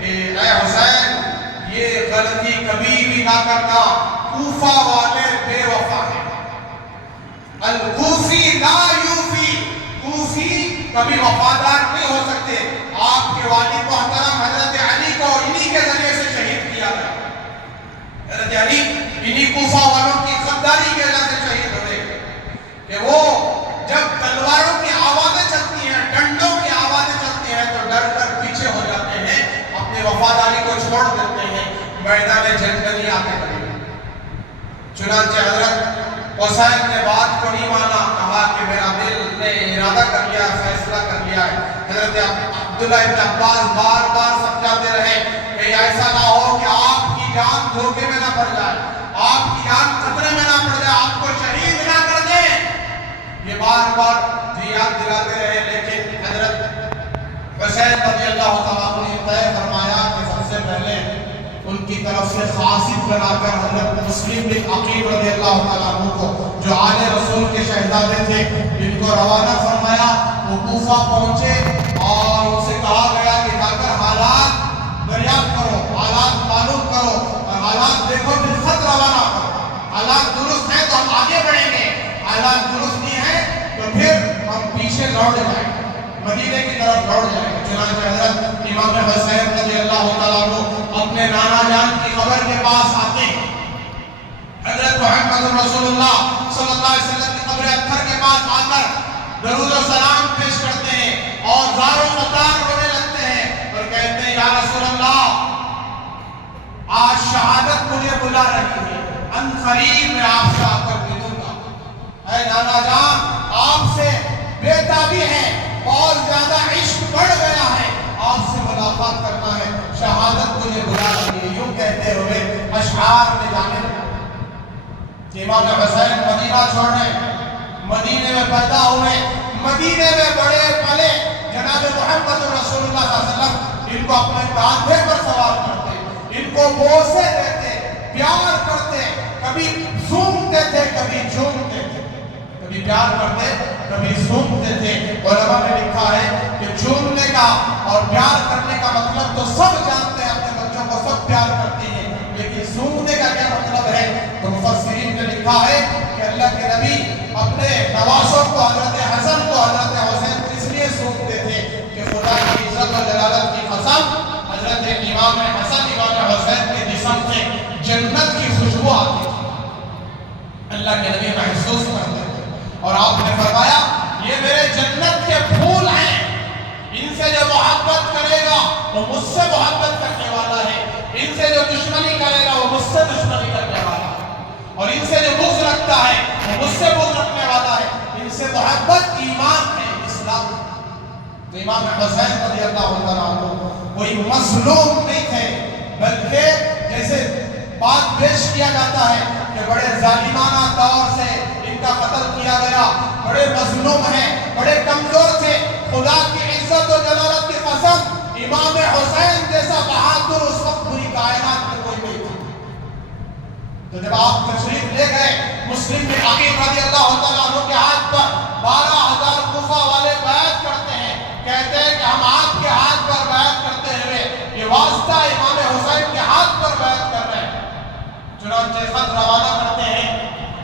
کہ اے حسین، یہ غلطی کبھی بھی نہ کرنا، کوفہ والے بے وفا ہیں، الکوفی لا یوفی، کوفی کبھی وفادار نہیں ہو سکتے۔ آپ کے والد محترم حضرت علی کو انہی کے ذریعے سے شہید کیا گیا، حضرت علی انہی کوفہ والوں کی غداری کی وجہ سے شہید ہوئے کہ وہ جب تلواروں کی آوازیں چلتی ہیں، ڈنڈوں کی آوازیں چلتی ہیں تو ڈر کر پیچھے ہو جاتے ہیں، اپنے وفاداری کو چھوڑ دیتے ہیں، میدان جنگ میں نہیں آتے کبھی۔ چنانچہ حضرت حسین نے بات کو نہیں مانا، کہا کہ میرا دل نے ارادہ کر لیا، فیصلہ کر لیا ہے۔ حضرت عبداللہ ابن عباس بار بار سمجھاتے رہے کہ ایسا نہ ہو کہ آپ کی جان دھوکے میں نہ پڑ جائے، آپ کی جان خطرے میں نہ پڑ جائے، آپ کو شہید نہ کر دیں، یہ بار بار یاد دلاتے رہے۔ لیکن حضرت حسین رضی اللہ تعالیٰ عنہ نے طے فرمایا کہ سب سے پہلے ان کی طرف سے قاصد بنا کر حضرت مسلم بن عقیل رضی اللہ تعالیٰ عنہ کو، جو آل رسول کے شہزادے تھے، ان کو روانہ فرمایا۔ وہ کوفہ پہنچے اور ان سے کہا گیا کہ جا کر حالات دریافت کرو، حالات معلوم کرو، اور حالات دیکھو پھر خط روانہ کرو۔ حالات درست ہیں تو ہم آگے بڑھیں گے، حالات درست نہیں ہیں تو پھر ہم پیچھے لوٹ جائیں گے، مدینے کی طرف لوٹ جائیں گے۔ چنانچہ حضرت امام حسین رضی اللہ تعالیٰ عنہ اپنے نانا جان کی قبر کے پاس آتے ہیں، حضرت محمد رسول اللہ صلی اللہ علیہ وسلم کی قبر اطہر کے پاس آ کر درود و سلام پیش کرتے ہیں اور زار و قطار رونے لگتے ہیں اور کہتے ہیں یا رسول اللہ، آج شہادت مجھے بلا رہی ہے، ان قریب میں آپ سے آ کر ملوں گا۔ اے نانا جان، آپ سے بےتابی ہے، بہت زیادہ عشق بڑھ گیا ہے، آپ سے ملاقات کرنا ہے، شہادت مجھے بلا رہی ہے۔ یوں کہتے ہوئے اشعار میں جانے لگے۔ امام حسین مدینہ چھوڑنے، مدینے میں پیدا ہوئے، مدینے میں بڑے پلے، جناب محمد رسول اللہ صلی اللہ علیہ وسلم ان کو اپنے کاندھے پر سوار کرتے، ان کو بوسے دیتے، پیار کرتے، کبھی سونگتے تھے کبھی جھومتے تھے، کبھی پیار کرتے کبھی سونگتے تھے۔ علماء نے لکھا ہے کہ جھومنے کا اور پیار کرنے کا مطلب تو سب جانتے ہیں، اپنے بچوں کو سب پیار کرتے ہیں، لیکن سونگنے کا کیا مطلب ہے؟ تو مفسرین نے لکھا ہے کہ اللہ کے نبی اپنے نواسوں کو، حضرت حسن کو، حضرت حسین کو اس لیے سونگتے تھے کہ خدا کی عزت و جلالت کی قسم، حضرت امام حسن امام حسین کے جسم سے جنت کی خوشبو آتی تھی، اللہ کے نبی محسوس کرتے تھے، اور آپ نے فرمایا یہ میرے جنت کے پھول ہیں، ان سے جو محبت کرے گا وہ مجھ سے محبت کرنے والا ہے، ان سے جو دشمنی کرے گا وہ مجھ سے دشمنی کرنے والا ہے، اور ان سے جو بغض رکھتا ہے وہ مجھ سے بغض رکھنے والا ہے۔ ان سے محبت ایمان ہے، اسلام۔ تو امام حسین رضی اللہ عنہ کوئی مظلوم نہیں تھے، بلکہ جیسے بات پیش کیا جاتا ہے کہ بڑے ظالمانہ دور سے ان کا قتل کیا گیا، بڑے مظلوم ہیں، بڑے کمزور تھے، خدا کی عزت و جلالت کی قسم امام حسین جیسا بہادر اس وقت پوری کائنات میں کوئی نہیں تھا۔ تو جب آپ تشریف لے گئے، مسلم بن عقیل رضی اللہ تعالیٰ عنہ کے ہاتھ پر 12,000 کوفہ والے بیعت کرتے ہیں، کہتے ہیں کہ ہم آپ کے ہاتھ پر بیعت کرتے ہوئے یہ واسطہ امام حسین کے ہاتھ پر بیعت کر رہے ہیں۔ چنانچہ خط روانہ کرتے ہیں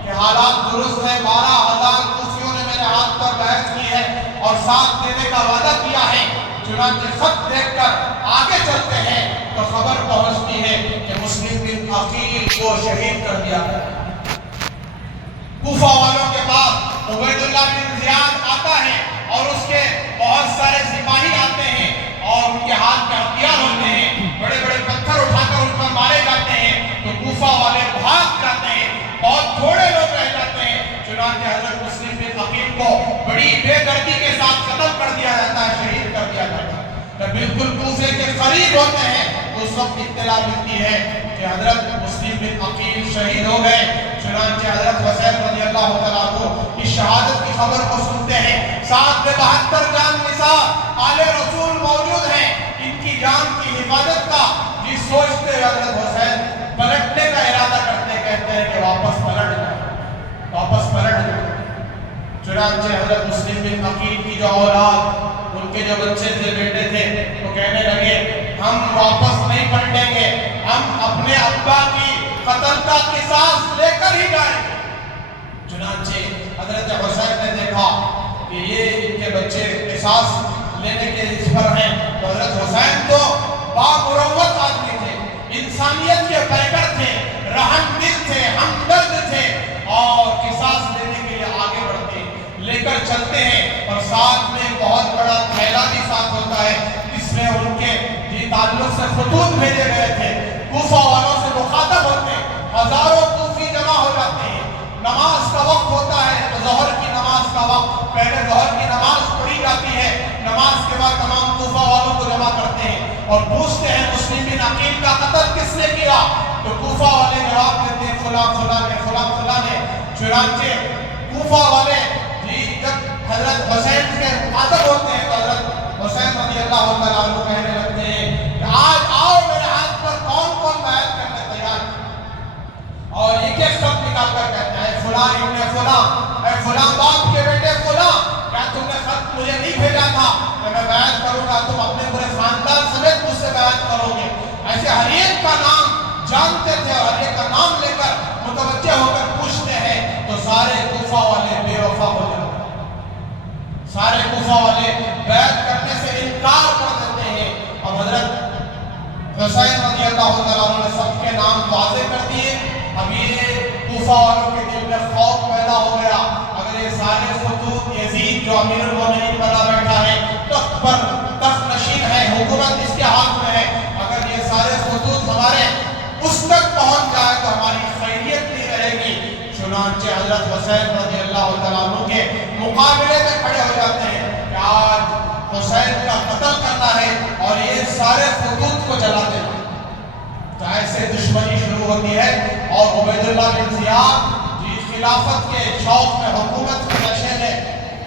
کہ حالات درست ہیں، 12,000 کوفیوں نے میرے ہاتھ پر بیعت کی ہے اور ساتھ دینے کا وعدہ کیا ہے۔ چنانچہ خط دیکھ کر آگے چلتے ہیں تو خبر پہنچتی ہے کہ مسلم بن عقیل کو شہید کر دیا گیا۔ کوفہ والوں کے پاس عبید اللہ بن زیاد آتا ہے اور اس کے بہت سارے سپاہی آتے ہیں اور ان کے ہاتھ میں ہتھیار ہوتے ہیں، بڑے بڑے پتھر اٹھا کر ان پر مارے جاتے ہیں، تو کوفہ والے بھاگ جاتے ہیں، بہت تھوڑے لوگ رہ جاتے ہیں۔ چنانچہ حضرت مسلم بن عقیل کو بڑی بے دردی کے ساتھ قتل کر دیا جاتا ہے، شہید کر دیا جاتا ہے۔ جب بالکل کوفے کے قریب ہوتے ہیں تو اس وقت اطلاع ملتی ہے کہ حضرت مسلم بن عقیل شہید ہو گئے۔ چنانچہ حضرت حسین رضی اللہ تعالیٰ عنہ کی شہادت کی خبر کو سنتے ہیں، ساتھ میں 72 جان نساء آل رسول موجود ہیں، ان کی جان کی حفاظت کا یہ سوچتے ہوئے حضرت حسین پلٹنے کا ارادہ کرتے، کہتے ہیں کہ واپس پلٹ جائیں، واپس پلٹ جائیں۔ چنانچہ حضرت مسلم بن عقیل کی جو اولاد، ان کے جو بچے تھے، بیٹے تھے، وہ کہنے لگے ہم واپس نہیں پلٹیں گے، ہم اپنے ابا کی قتل کا قصاص لے کر ہی جائیں گے۔ چنانچہ حضرت حسین نے دیکھا کہ یہ ان کے بچے قصاص لینے کے اس پر ہیں، تو حضرت حسین تو بامروت آدمی تھے، انسانیت کے پیکر تھے، رحم دل تھے، ہمدرد تھے، اور قصاص لینے کے لیے آگے بڑھتے لے کر چلتے ہیں، اور ساتھ میں بہت بڑا تھیلا بھی ساتھ ہوتا ہے، جس میں ان کے تعلق سے خطوط بھیجے گئے تھے۔ کوفہ والوں سے مخاطب ہوتے ہیں، ہزاروں کوفی جمع ہو جاتے ہیں، نماز کا وقت ہوتا ہے تو ظہر کی نماز کا وقت، پہلے ظہر کی نماز پڑھی جاتی ہے، نماز کے بعد تمام کوفہ والوں کو جمع کرتے ہیں اور پوچھتے ہیں مسلم بن عقیل کا قتل کس نے کیا؟ تو فلاں نے چنانچہ کوفہ والے جب حضرت حسین کے مخاطب ہوتے ہیں تو حضرت حسین رضی اللہ تعالیٰ عنہ کہنے لگتے ہیں کہ آج آؤ میرے ہاتھ پر کون کون بیعت کرنے تیار ہے، اور ایک ایک خط نکال کر کہتے ہیں اے فلاں ابن فلاں، اے فلاں باپ کے بیٹے فلاں، کیا تم نے خط مجھے نہیں بھیجا تھا کہ میں بیعت کروں گا، تم اپنے پورے خاندان سمیت مجھ سے بیعت کرو گے؟ ایسے ہر ایک کا نام جانتے تھے اور ہر ایک کا نام لے کر متوجہ ہو کر پوچھتے ہیں تو سارے کوفہ والے بے وفا ہو جاتے ہیں، سارے کوفہ والے بیعت کرنے سے انکار کر دیتے ہیں، اور حضرت حسین رضی اللہ تعالیٰ عنہ نے سب کے نام واضح کر دیے۔ اب یہ کوفہ والوں کے دل میں خوف پیدا ہو گیا، اگر یہ سارے خطوط یزید جو امیر المومنین بنا بیٹھا ہے، تخت نشین ہے، حکومت اس کے ہاتھ میں ہے، اگر یہ سارے خطوط ہمارے اس تک پہنچ جائے تو ہماری خیریت نہیں رہے گی۔ چنانچہ حضرت حسین رضی اللہ تعالیٰ عنہ کے مقابلے میں کھڑے ہو جاتے ہیں کہ آج حسین کا قتل کرنا ہے اور یہ سارے خطوط کو جلا دینا۔ تو ایسے دشمنی شروع ہوتی ہے اور عبید اللہ بن زیاد جی خلافت کے شوق میں، حکومت کے نشے میں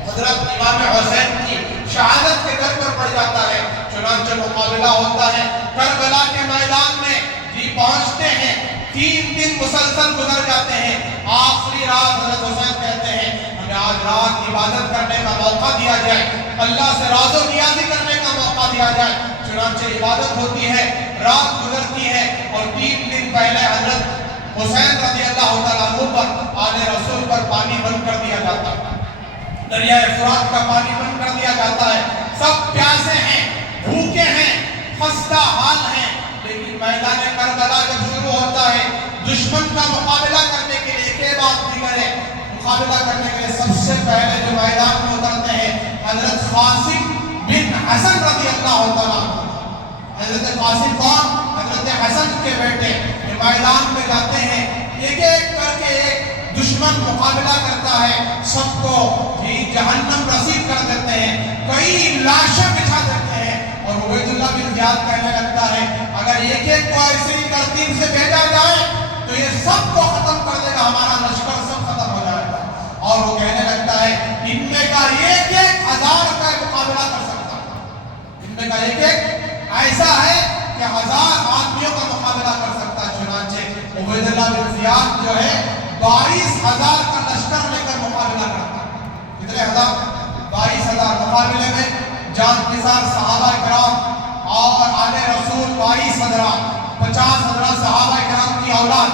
حضرت امام حسین کی شہادت کے در پر پڑ جاتا ہے۔ چنانچہ مقابلہ ہوتا ہے، کربلا کے میدان میں جی پہنچتے ہیں، 3 دن مسلسل گزر جاتے ہیں، آخری رات حضرت حسین کہتے ہیں ہمیں آج رات عبادت کرنے کا موقع دیا جائے، اللہ سے راز و نیازی کرنے کا موقع دیا جائے۔ چنانچہ عبادت ہوتی ہے، رات گزرتی ہے اور 3 دن پہلے حضرت حسین رضی اللہ تعالیٰ عنہ پر آل رسول پر پانی بند کر دیا جاتا ہے، دریائے فرات کا پانی بند کر دیا جاتا ہے، سب پیاسے ہیں، بھوکے ہیں، خستہ حال ہیں، لیکن میدان کربلا جب شروع ہوتا ہے دشمن کا مقابلہ کرنے کے لیے کے بعد دیگرے مقابلہ کرنے کے لیے سب سے پہلے جو میدان میں اترتے ہیں حضرت قاسم بن حسن رضی اللہ تعالیٰ عنہ۔ حضرت قاسم کون؟ حضرت حسن کے بیٹے، یہ میدان میں جاتے ہیں، ایک ایک کر کے ایک دشمن مقابلہ کرتا ہے، سب کو جہنم رسید کر دیتے ہیں، کئی لاشیں بچھا دیتے ہیں، اور عبید اللہ بن زیاد کہنے لگتا ہے اگر ایک ایک کو ایسے ہی ترتیب سے بھیجا جائے تو یہ سب کو ختم کر دے گا، ہمارا لشکر سب ختم ہو جائے گا، اور وہ کہنے لگتا ہے ان میں کا ایک ایک 1000 کا مقابلہ کر سکتا ہے، ان میں کا ایک ایک ایسا ہے کہ 1000 آدمیوں کا مقابلہ کر سکتا ہے۔ چنانچہ عبید اللہ بن زیاد جو ہے 22,000 کا لشکر لے کر مقابلہ کرتا ہے۔ کتنے ہزار؟ 22,000۔ مقابلے میں جان نثار صحابہ کرام اور آل رسول 22 حضرات، 50 حضرات صحابہ کرام کی اولاد،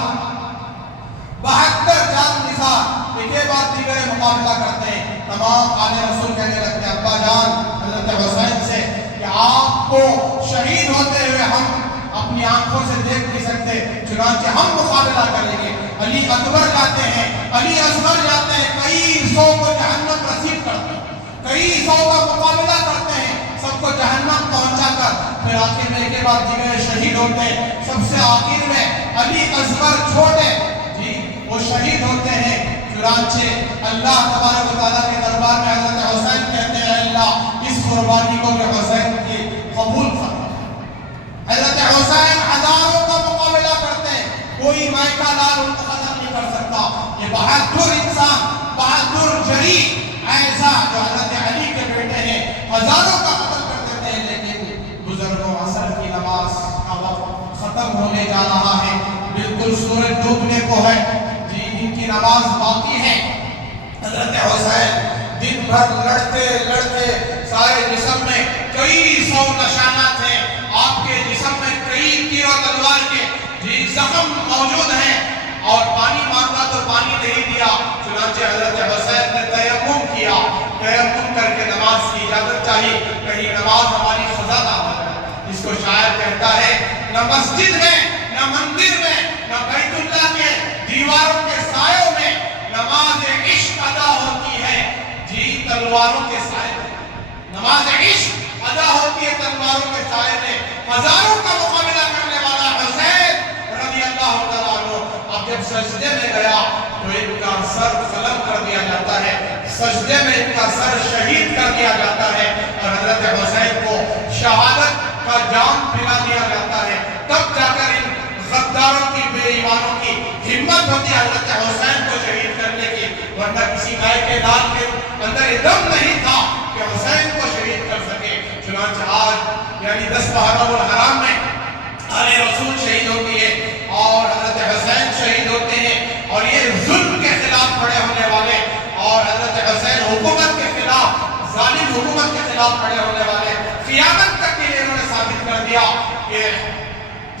72 جان نثار ایک کے بعد دیگر مقابلہ کرتے ہیں۔ تمام آل رسول کہنے لگتے ہیں ابا جان حضرت حسین سے کہ آپ کو شہید ہوتے ہوئے ہم اپنی آنکھوں سے دیکھ نہیں سکتے، چنانچہ ہم مقابلہ کریں گے۔ علی اکبر جاتے ہیں، علی اصغر جاتے ہیں، کئی 100 کو جہنم رسید کرتے ہیں، کئی 100 کا مقابلہ کرتے ہیں، سب کو جہنم پہنچا کر پھر آخر میں ایک کے بعد دیگر شہید ہوتے ہیں۔ سب سے آخر میں علی اصغر چھوٹے وہ شہید ہوتے ہیں۔ چنانچہ اللہ تبارک و تعالیٰ کے دربار میں حضرت حسین کہتے ہیں اللہ اس قربانی کو کہ حسین کی قبول فرما۔ حضرت حسین ہزاروں کا مقابلہ کرتے ہیں، کوئی مائکہ لال ان کو ختم نہیں کر سکتا۔ یہ بہادر انسان، بہادر جری ایسا جو حضرت علی کے بیٹے ہیں، ہزاروں کا قتل کر دیتے ہیں، لیکن بزرگوں عصر کی نماز کا وقت ختم ہونے جا رہا ہے، بالکل سورج ڈوبنے کو ہے، ان کی نماز باقی ہے۔ حضرت حسین دن بھر لڑتے لڑتے سارے جسم میں کئی 100 نشانات ہیں، آپ کے جسم میں کئی تیر و تلوار کے زخم موجود ہیں، اور پانی مانگا تو پانی نہیں دیا۔ چنانچہ حضرت حسین نے تیمم کیا، تیمم کر کے نماز کی اجازت چاہیے، کہیں نماز ہماری قضا نہ ہو جائے۔ اس کو شاعر کہتا ہے نہ مسجد میں، نہ مندر میں، نہ بیت اللہ کے دیواروں کے سائوں میں نماز عشق ادا ہوتی ہے تلواروں کے سائے میں، نماز عشق ادا ہوتی ہے تلواروں کے سائے میں۔ ہزاروں کا مقابلہ کرنے والا حسین رضی اللہ تعالیٰ عنہ اب جب سجدے میں گیا تو ان کا سر قلم کر دیا جاتا ہے، سجدے میں ان کا سر شہید کر دیا جاتا ہے، اور حضرت حسین کو شہادت کا جام پلا دیا جاتا ہے۔ تب جا کر ان غداروں کی، بے ایمانوں کی ہمت ہوتی حضرت حسین کو شہید کرنے کی، ورنہ کسی گائے کے دال کے اندر یہ دم نہیں تھا کہ حسین کو شہید کر سکے۔ چنانچہ آج یعنی 10 محرم الحرام میں آل رسول شہید ہوتی ہے اور حضرت حسین شہید ہوتے ہیں، اور یہ ظلم کے خلاف کھڑے ہونے والے اور حضرت حسین حکومت کے خلاف، ظالم حکومت کے خلاف کھڑے ہونے والے قیامت تک کے لیے انہوں نے ثابت کر دیا کہ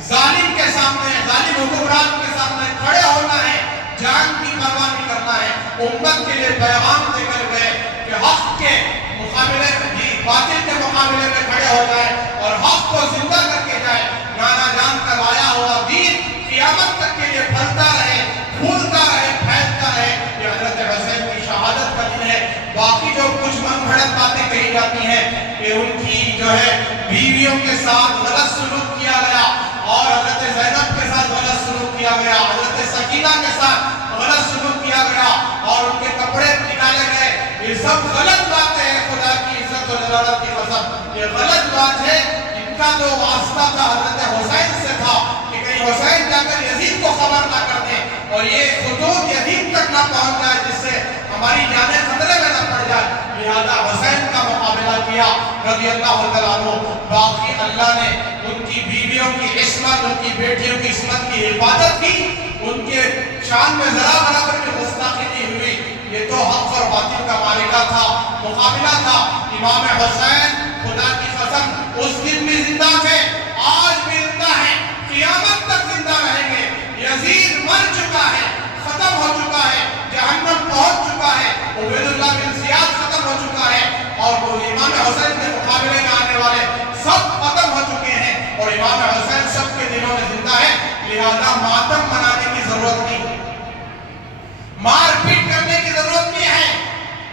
ظالم کے سامنے، ظالم حکمران کے سامنے کھڑے ہونا ہے، جان کی پرواہ نہیں کرنا ہے۔ امت کے لیے پیغام دے کر گئے کہ حق کے مقابلے میں باطل کے مقابلے میں کھڑے ہو جائے اور حق کو زندہ کر کے جائے۔ نانا جان کا لایا ہوا دین قیامت تک کے لیے پھلتا رہے، پھولتا رہے، پھیلتا رہے۔ یہ حضرت حسین کی شہادت کا دن ہے۔ باقی جو کچھ من گھڑت باتیں کہی جاتی ہیں کہ ان کی جو ہے بیویوں کے ساتھ غلط سلوک کیا گیا اور حضرت زینب کے ساتھ غلط سلوک کیا گیا، حضرت سکینہ کے ساتھ غلط سلوک کیا گیا اور ان کے کپڑے نکالے گئے، یہ سب غلط باتیں ہیں۔ خدا کی عزت و جلالت کی قسم یہ غلط بات ہے۔ ان کا جو واسطہ تھا حضرت حسین سے تھا کہ کہیں حسین جا کر یزید کو خبر نہ کر دیں اور یہ خطوط یزید تک نہ پہنچ جائے جس سے ہماری جانیں خطرے میں نہ پڑ جائے، لہذا حسین کا مقابلہ کیا رضی اللہ تعالیٰ عنہ۔ باقی اللہ نے ان کی بیویوں کی عصمت، ان کی بیٹیوں کی عصمت کی حفاظت کی، ان کے شان میں ذرا برابر کی گستاخی نہیں ہوئی۔ یہ تو حق اور باطل کا معرکہ تھا، مقابلہ تھا۔ امام حسین خدا کی قسم اس دن بھی زندہ تھے، آج بھی زندہ ہیں، قیامت تک زندہ رہیں گے۔ یزید مر چکا ہے، ختم ہو چکا ہے، جہنم پہنچ چکا ہے، عبید اللہ بن زیاد ختم ہو چکا ہے، اور وہ امام حسین کے مقابلے میں آنے والے سب ختم ہو چکے ہیں، اور امام حسین سب کے دلوں میں زندہ ہے۔ لہذا ماتم منانے کی ضرورت نہیں، مار پیٹ کرنے کی ضرورت نہیں ہے،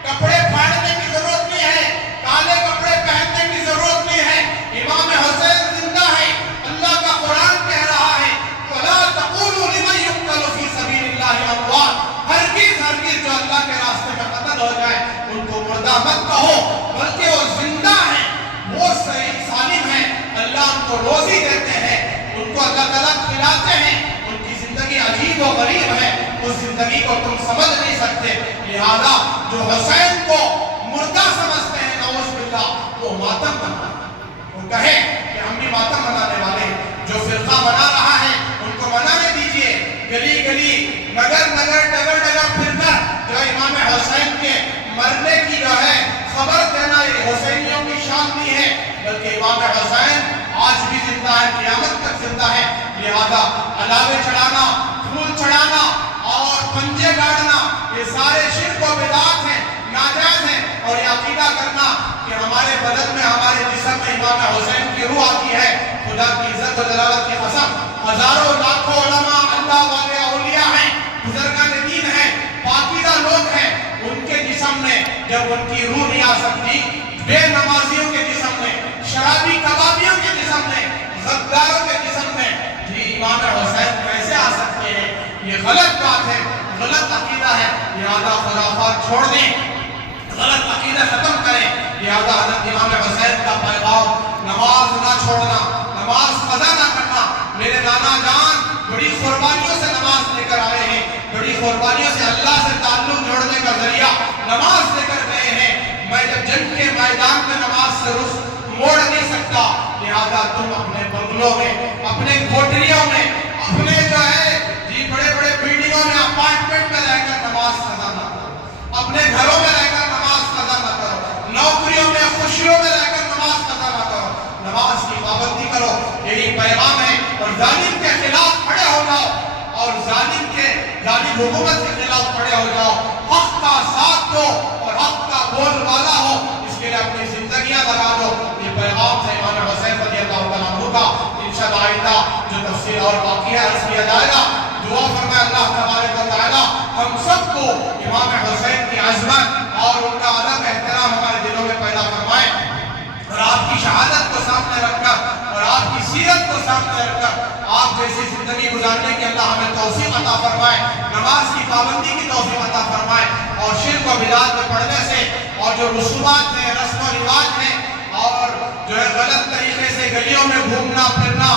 کپڑے پھاڑنے کی ضرورت نہیں ہے، کالے کپڑے پہننے کی ضرورت نہیں ہے۔ امام حسین زندہ ہے، اللہ کا قرآن کہہ رہا ہے وَلَا تَقُولُوا لِمَن يُقْتَلُ فِي سَبِيلِ اللَّهِ أَمْوَاتٌ، ہرگز جو اللہ کے راستے میں قتل ہو جائے ان کو مردہ مت کہو، بلکہ وہ زندہ ہیں، وہ صحیح سالم ہیں، اللہ ان کو روزی دیتے ہیں، ان کو اللہ تعالیٰ کھلاتے ہیں، ان کی زندگی عجیب و غریب ہے، اس زندگی کو تم سمجھ نہیں سکتے۔ لہذا جو حسین کو مردہ سمجھتے ہیں نعوذ باللہ، وہ ماتم مناتے ہیں، وہ کہے کہ ہم بھی ماتم منانے والے ہیں۔ جو فرقہ منا رہا ہے ان کو منانے دیجئے، گلی گلی نگر نگر ڈگر ڈگر پھر کر جو امام حسین کے مرنے کی جو ہے خبر دینا، یہ حسینیوں کی شان نہیں ہے، بلکہ امام حسین آج بھی زندہ ہے، قیامت تک زندہ ہے۔ لہذا علاوے چڑھانا، پھول چڑھانا اور پنجے گاڑنا یہ سارے شرک و بدعات ہیں، ناجائز ہیں، اور یہ عقیدہ کرنا کہ ہمارے بدن میں، ہمارے جسم میں امام حسین کی روح آتی ہے، خدا کی عزت و جلالت کی قسم ہزاروں لاکھوں علماء اللہ والے اولیاء ہیں، بزرگان دین ہیں، پاکیزہ لوگ ہیں، ان کے جسم میں جب ان کی روح نہیں آ سکتی، بے نمازیوں کے جسم میں، شرابی کبابیوں کے جسم میں، غداروں کے جسم میں جی امام حسین کیسے آ سکتے ہیں؟ یہ غلط بات ہے، غلط عقیدہ ہے۔ لہذا خرافات چھوڑ دیں، غلط عقیدہ ختم کریں۔ لہذا حضرت امام حسین کا پیغام نماز نہ چھوڑنا، نماز قضا نہ کرنا۔ میرے نانا جان بڑی قربانیوں سے نماز لے کر آئے ہیں، بڑی قربانیوں سے اللہ سے تعلق جوڑنے کا ذریعہ نماز لے کر گئے ہیں۔ میں جب جنگ کے میدان میں نماز سے رخ موڑ نہیں سکتا، لہذا تم اپنے بنگلوں میں، اپنے کوٹریوں میں، اپنے جو ہے جی بڑے بڑے بلڈنگوں میں، اپارٹمنٹ میں رہ کر نماز قضا نہ کرو، اپنے گھروں میں رہ کر نماز قضا نہ کرو، نوکریوں میں، خوشیوں میں رہ کر نماز قضا نہ کرو، نماز کی پابندی کرو۔ یہی پیغام ہے، اور ظالم کے خلاف کھڑے ہو جاؤ، اور ظالم حکومت کے خلاف کھڑے ہو جاؤ، حق کا ساتھ دو اور حق کا بول والا ہو، اس کے لیے اپنی زندگیاں لگا دو۔ یہ پیغام تھا امام حسین رضی اللہ تعالیٰ عنہ کا۔ انشاءاللہ آئندہ جو تفصیل اور باقی ہے عرض کیا جائے گا۔ دعا فرمائے اللہ تبارک و تعالیٰ ہم سب کو امام حسین کی عظمت اور ان کا ادب احترام ہمارے دلوں میں پیدا فرمائے، اور آپ کی شہادت کو سامنے رکھ کر اور آپ کی سیرت کو سامنے رکھ کر آپ جیسی زندگی گزارنے کی اللہ ہمیں توفیق عطا فرمائے، نماز کی پابندی کی توفیق عطا فرمائے، اور شرک و بدعات میں پڑھنے سے اور جو رسومات ہیں، رسم و رواج ہیں، اور جو ہے غلط طریقے سے گلیوں میں گھومنا پھرنا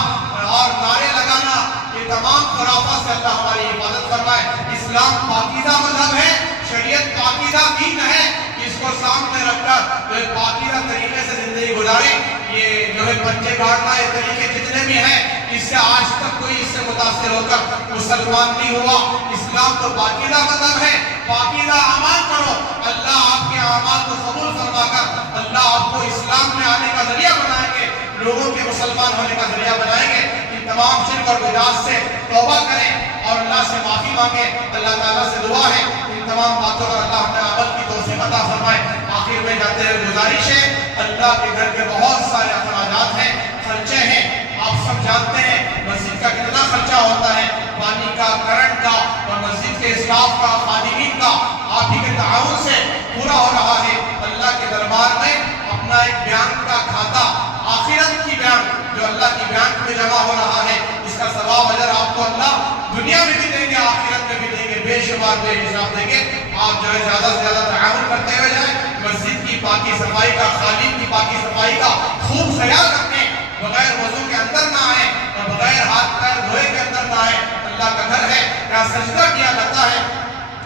اور نعرے لگانا، یہ تمام تمام خرافات سے اللہ ہماری حفاظت فرمائے۔ اسلام پاکیزہ مذہب ہے، شریعت پاکیزہ دین ہے، اس کو سامنے رکھ کر جو ایک پاکیزہ طریقے سے زندگی گزارے۔ یہ جو ہے پنجے گاڑنا یہ طریقے جتنے بھی ہیں، اس سے آج تک کوئی اس سے متاثر ہو کر مسلمان نہیں ہوا۔ اسلام تو پاکیزہ مذہب ہے، پاکیزہ اعمال کرو، اللہ آپ کے اعمال کو قبول فرما کر اللہ آپ کو اسلام میں آنے کا ذریعہ بنائیں گے، لوگوں کے مسلمان ہونے کا ذریعہ بنائیں گے۔ ان تمام شرک اور بدعات سے توبہ کریں اور اللہ سے معافی مانگیں۔ اللہ تعالیٰ سے دعا ہے ان تمام باتوں پر اللہ ہمیں عمل کی توفیق عطا فرمائے۔ آخر میں جاتے ہوئے گزارش ہے، اللہ کے گھر کے بہت سارے اخراجات ہیں، خرچے ہیں، آپ سب جانتے ہیں مسجد کا کتنا خرچہ ہوتا ہے، پانی کا، کرنٹ کا اور مسجد کے اسٹاف کا، خادمین کا، آپ ہی کے تعاون سے پورا ہو رہا ہے۔ اللہ کے دربار میں اپنا ایک بینک کا کھاتا، آخرت کی بینک جو اللہ کی بینک میں جمع ہو رہا ہے، اس کا ثواب اجر آپ کو اللہ دنیا میں بھی دیں گے، آخرت میں بھی دیں گے، بے شمار بے حساب دیں گے۔ آپ جو ہے زیادہ سے زیادہ تعاون کرتے ہوئے جائیں، مسجد کی پاکی صفائی کا، خادم کی پاکی صفائی کا خوب خیال رکھیں، بغیر وضو کے اندر نہ آئیں اور بغیر ہاتھ پیر دھوئے کے اندر نہ آئیں۔ اللہ کا گھر ہے، یہاں سجدہ کیا جاتا ہے،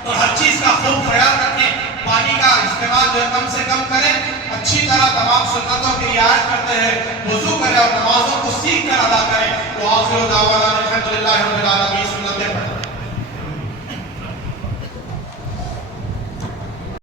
اور ہر چیز کا خوب خیال رکھیں۔ پانی کا استعمال جو ہے کم سے کم کریں، اچھی طرح تمام سنتوں کی رعایت کرتے ہیں، وضو کریں اور نمازوں کو سیکھ کر ادا کریں۔ وآخر دعوانا الحمدللہ رب العالمین۔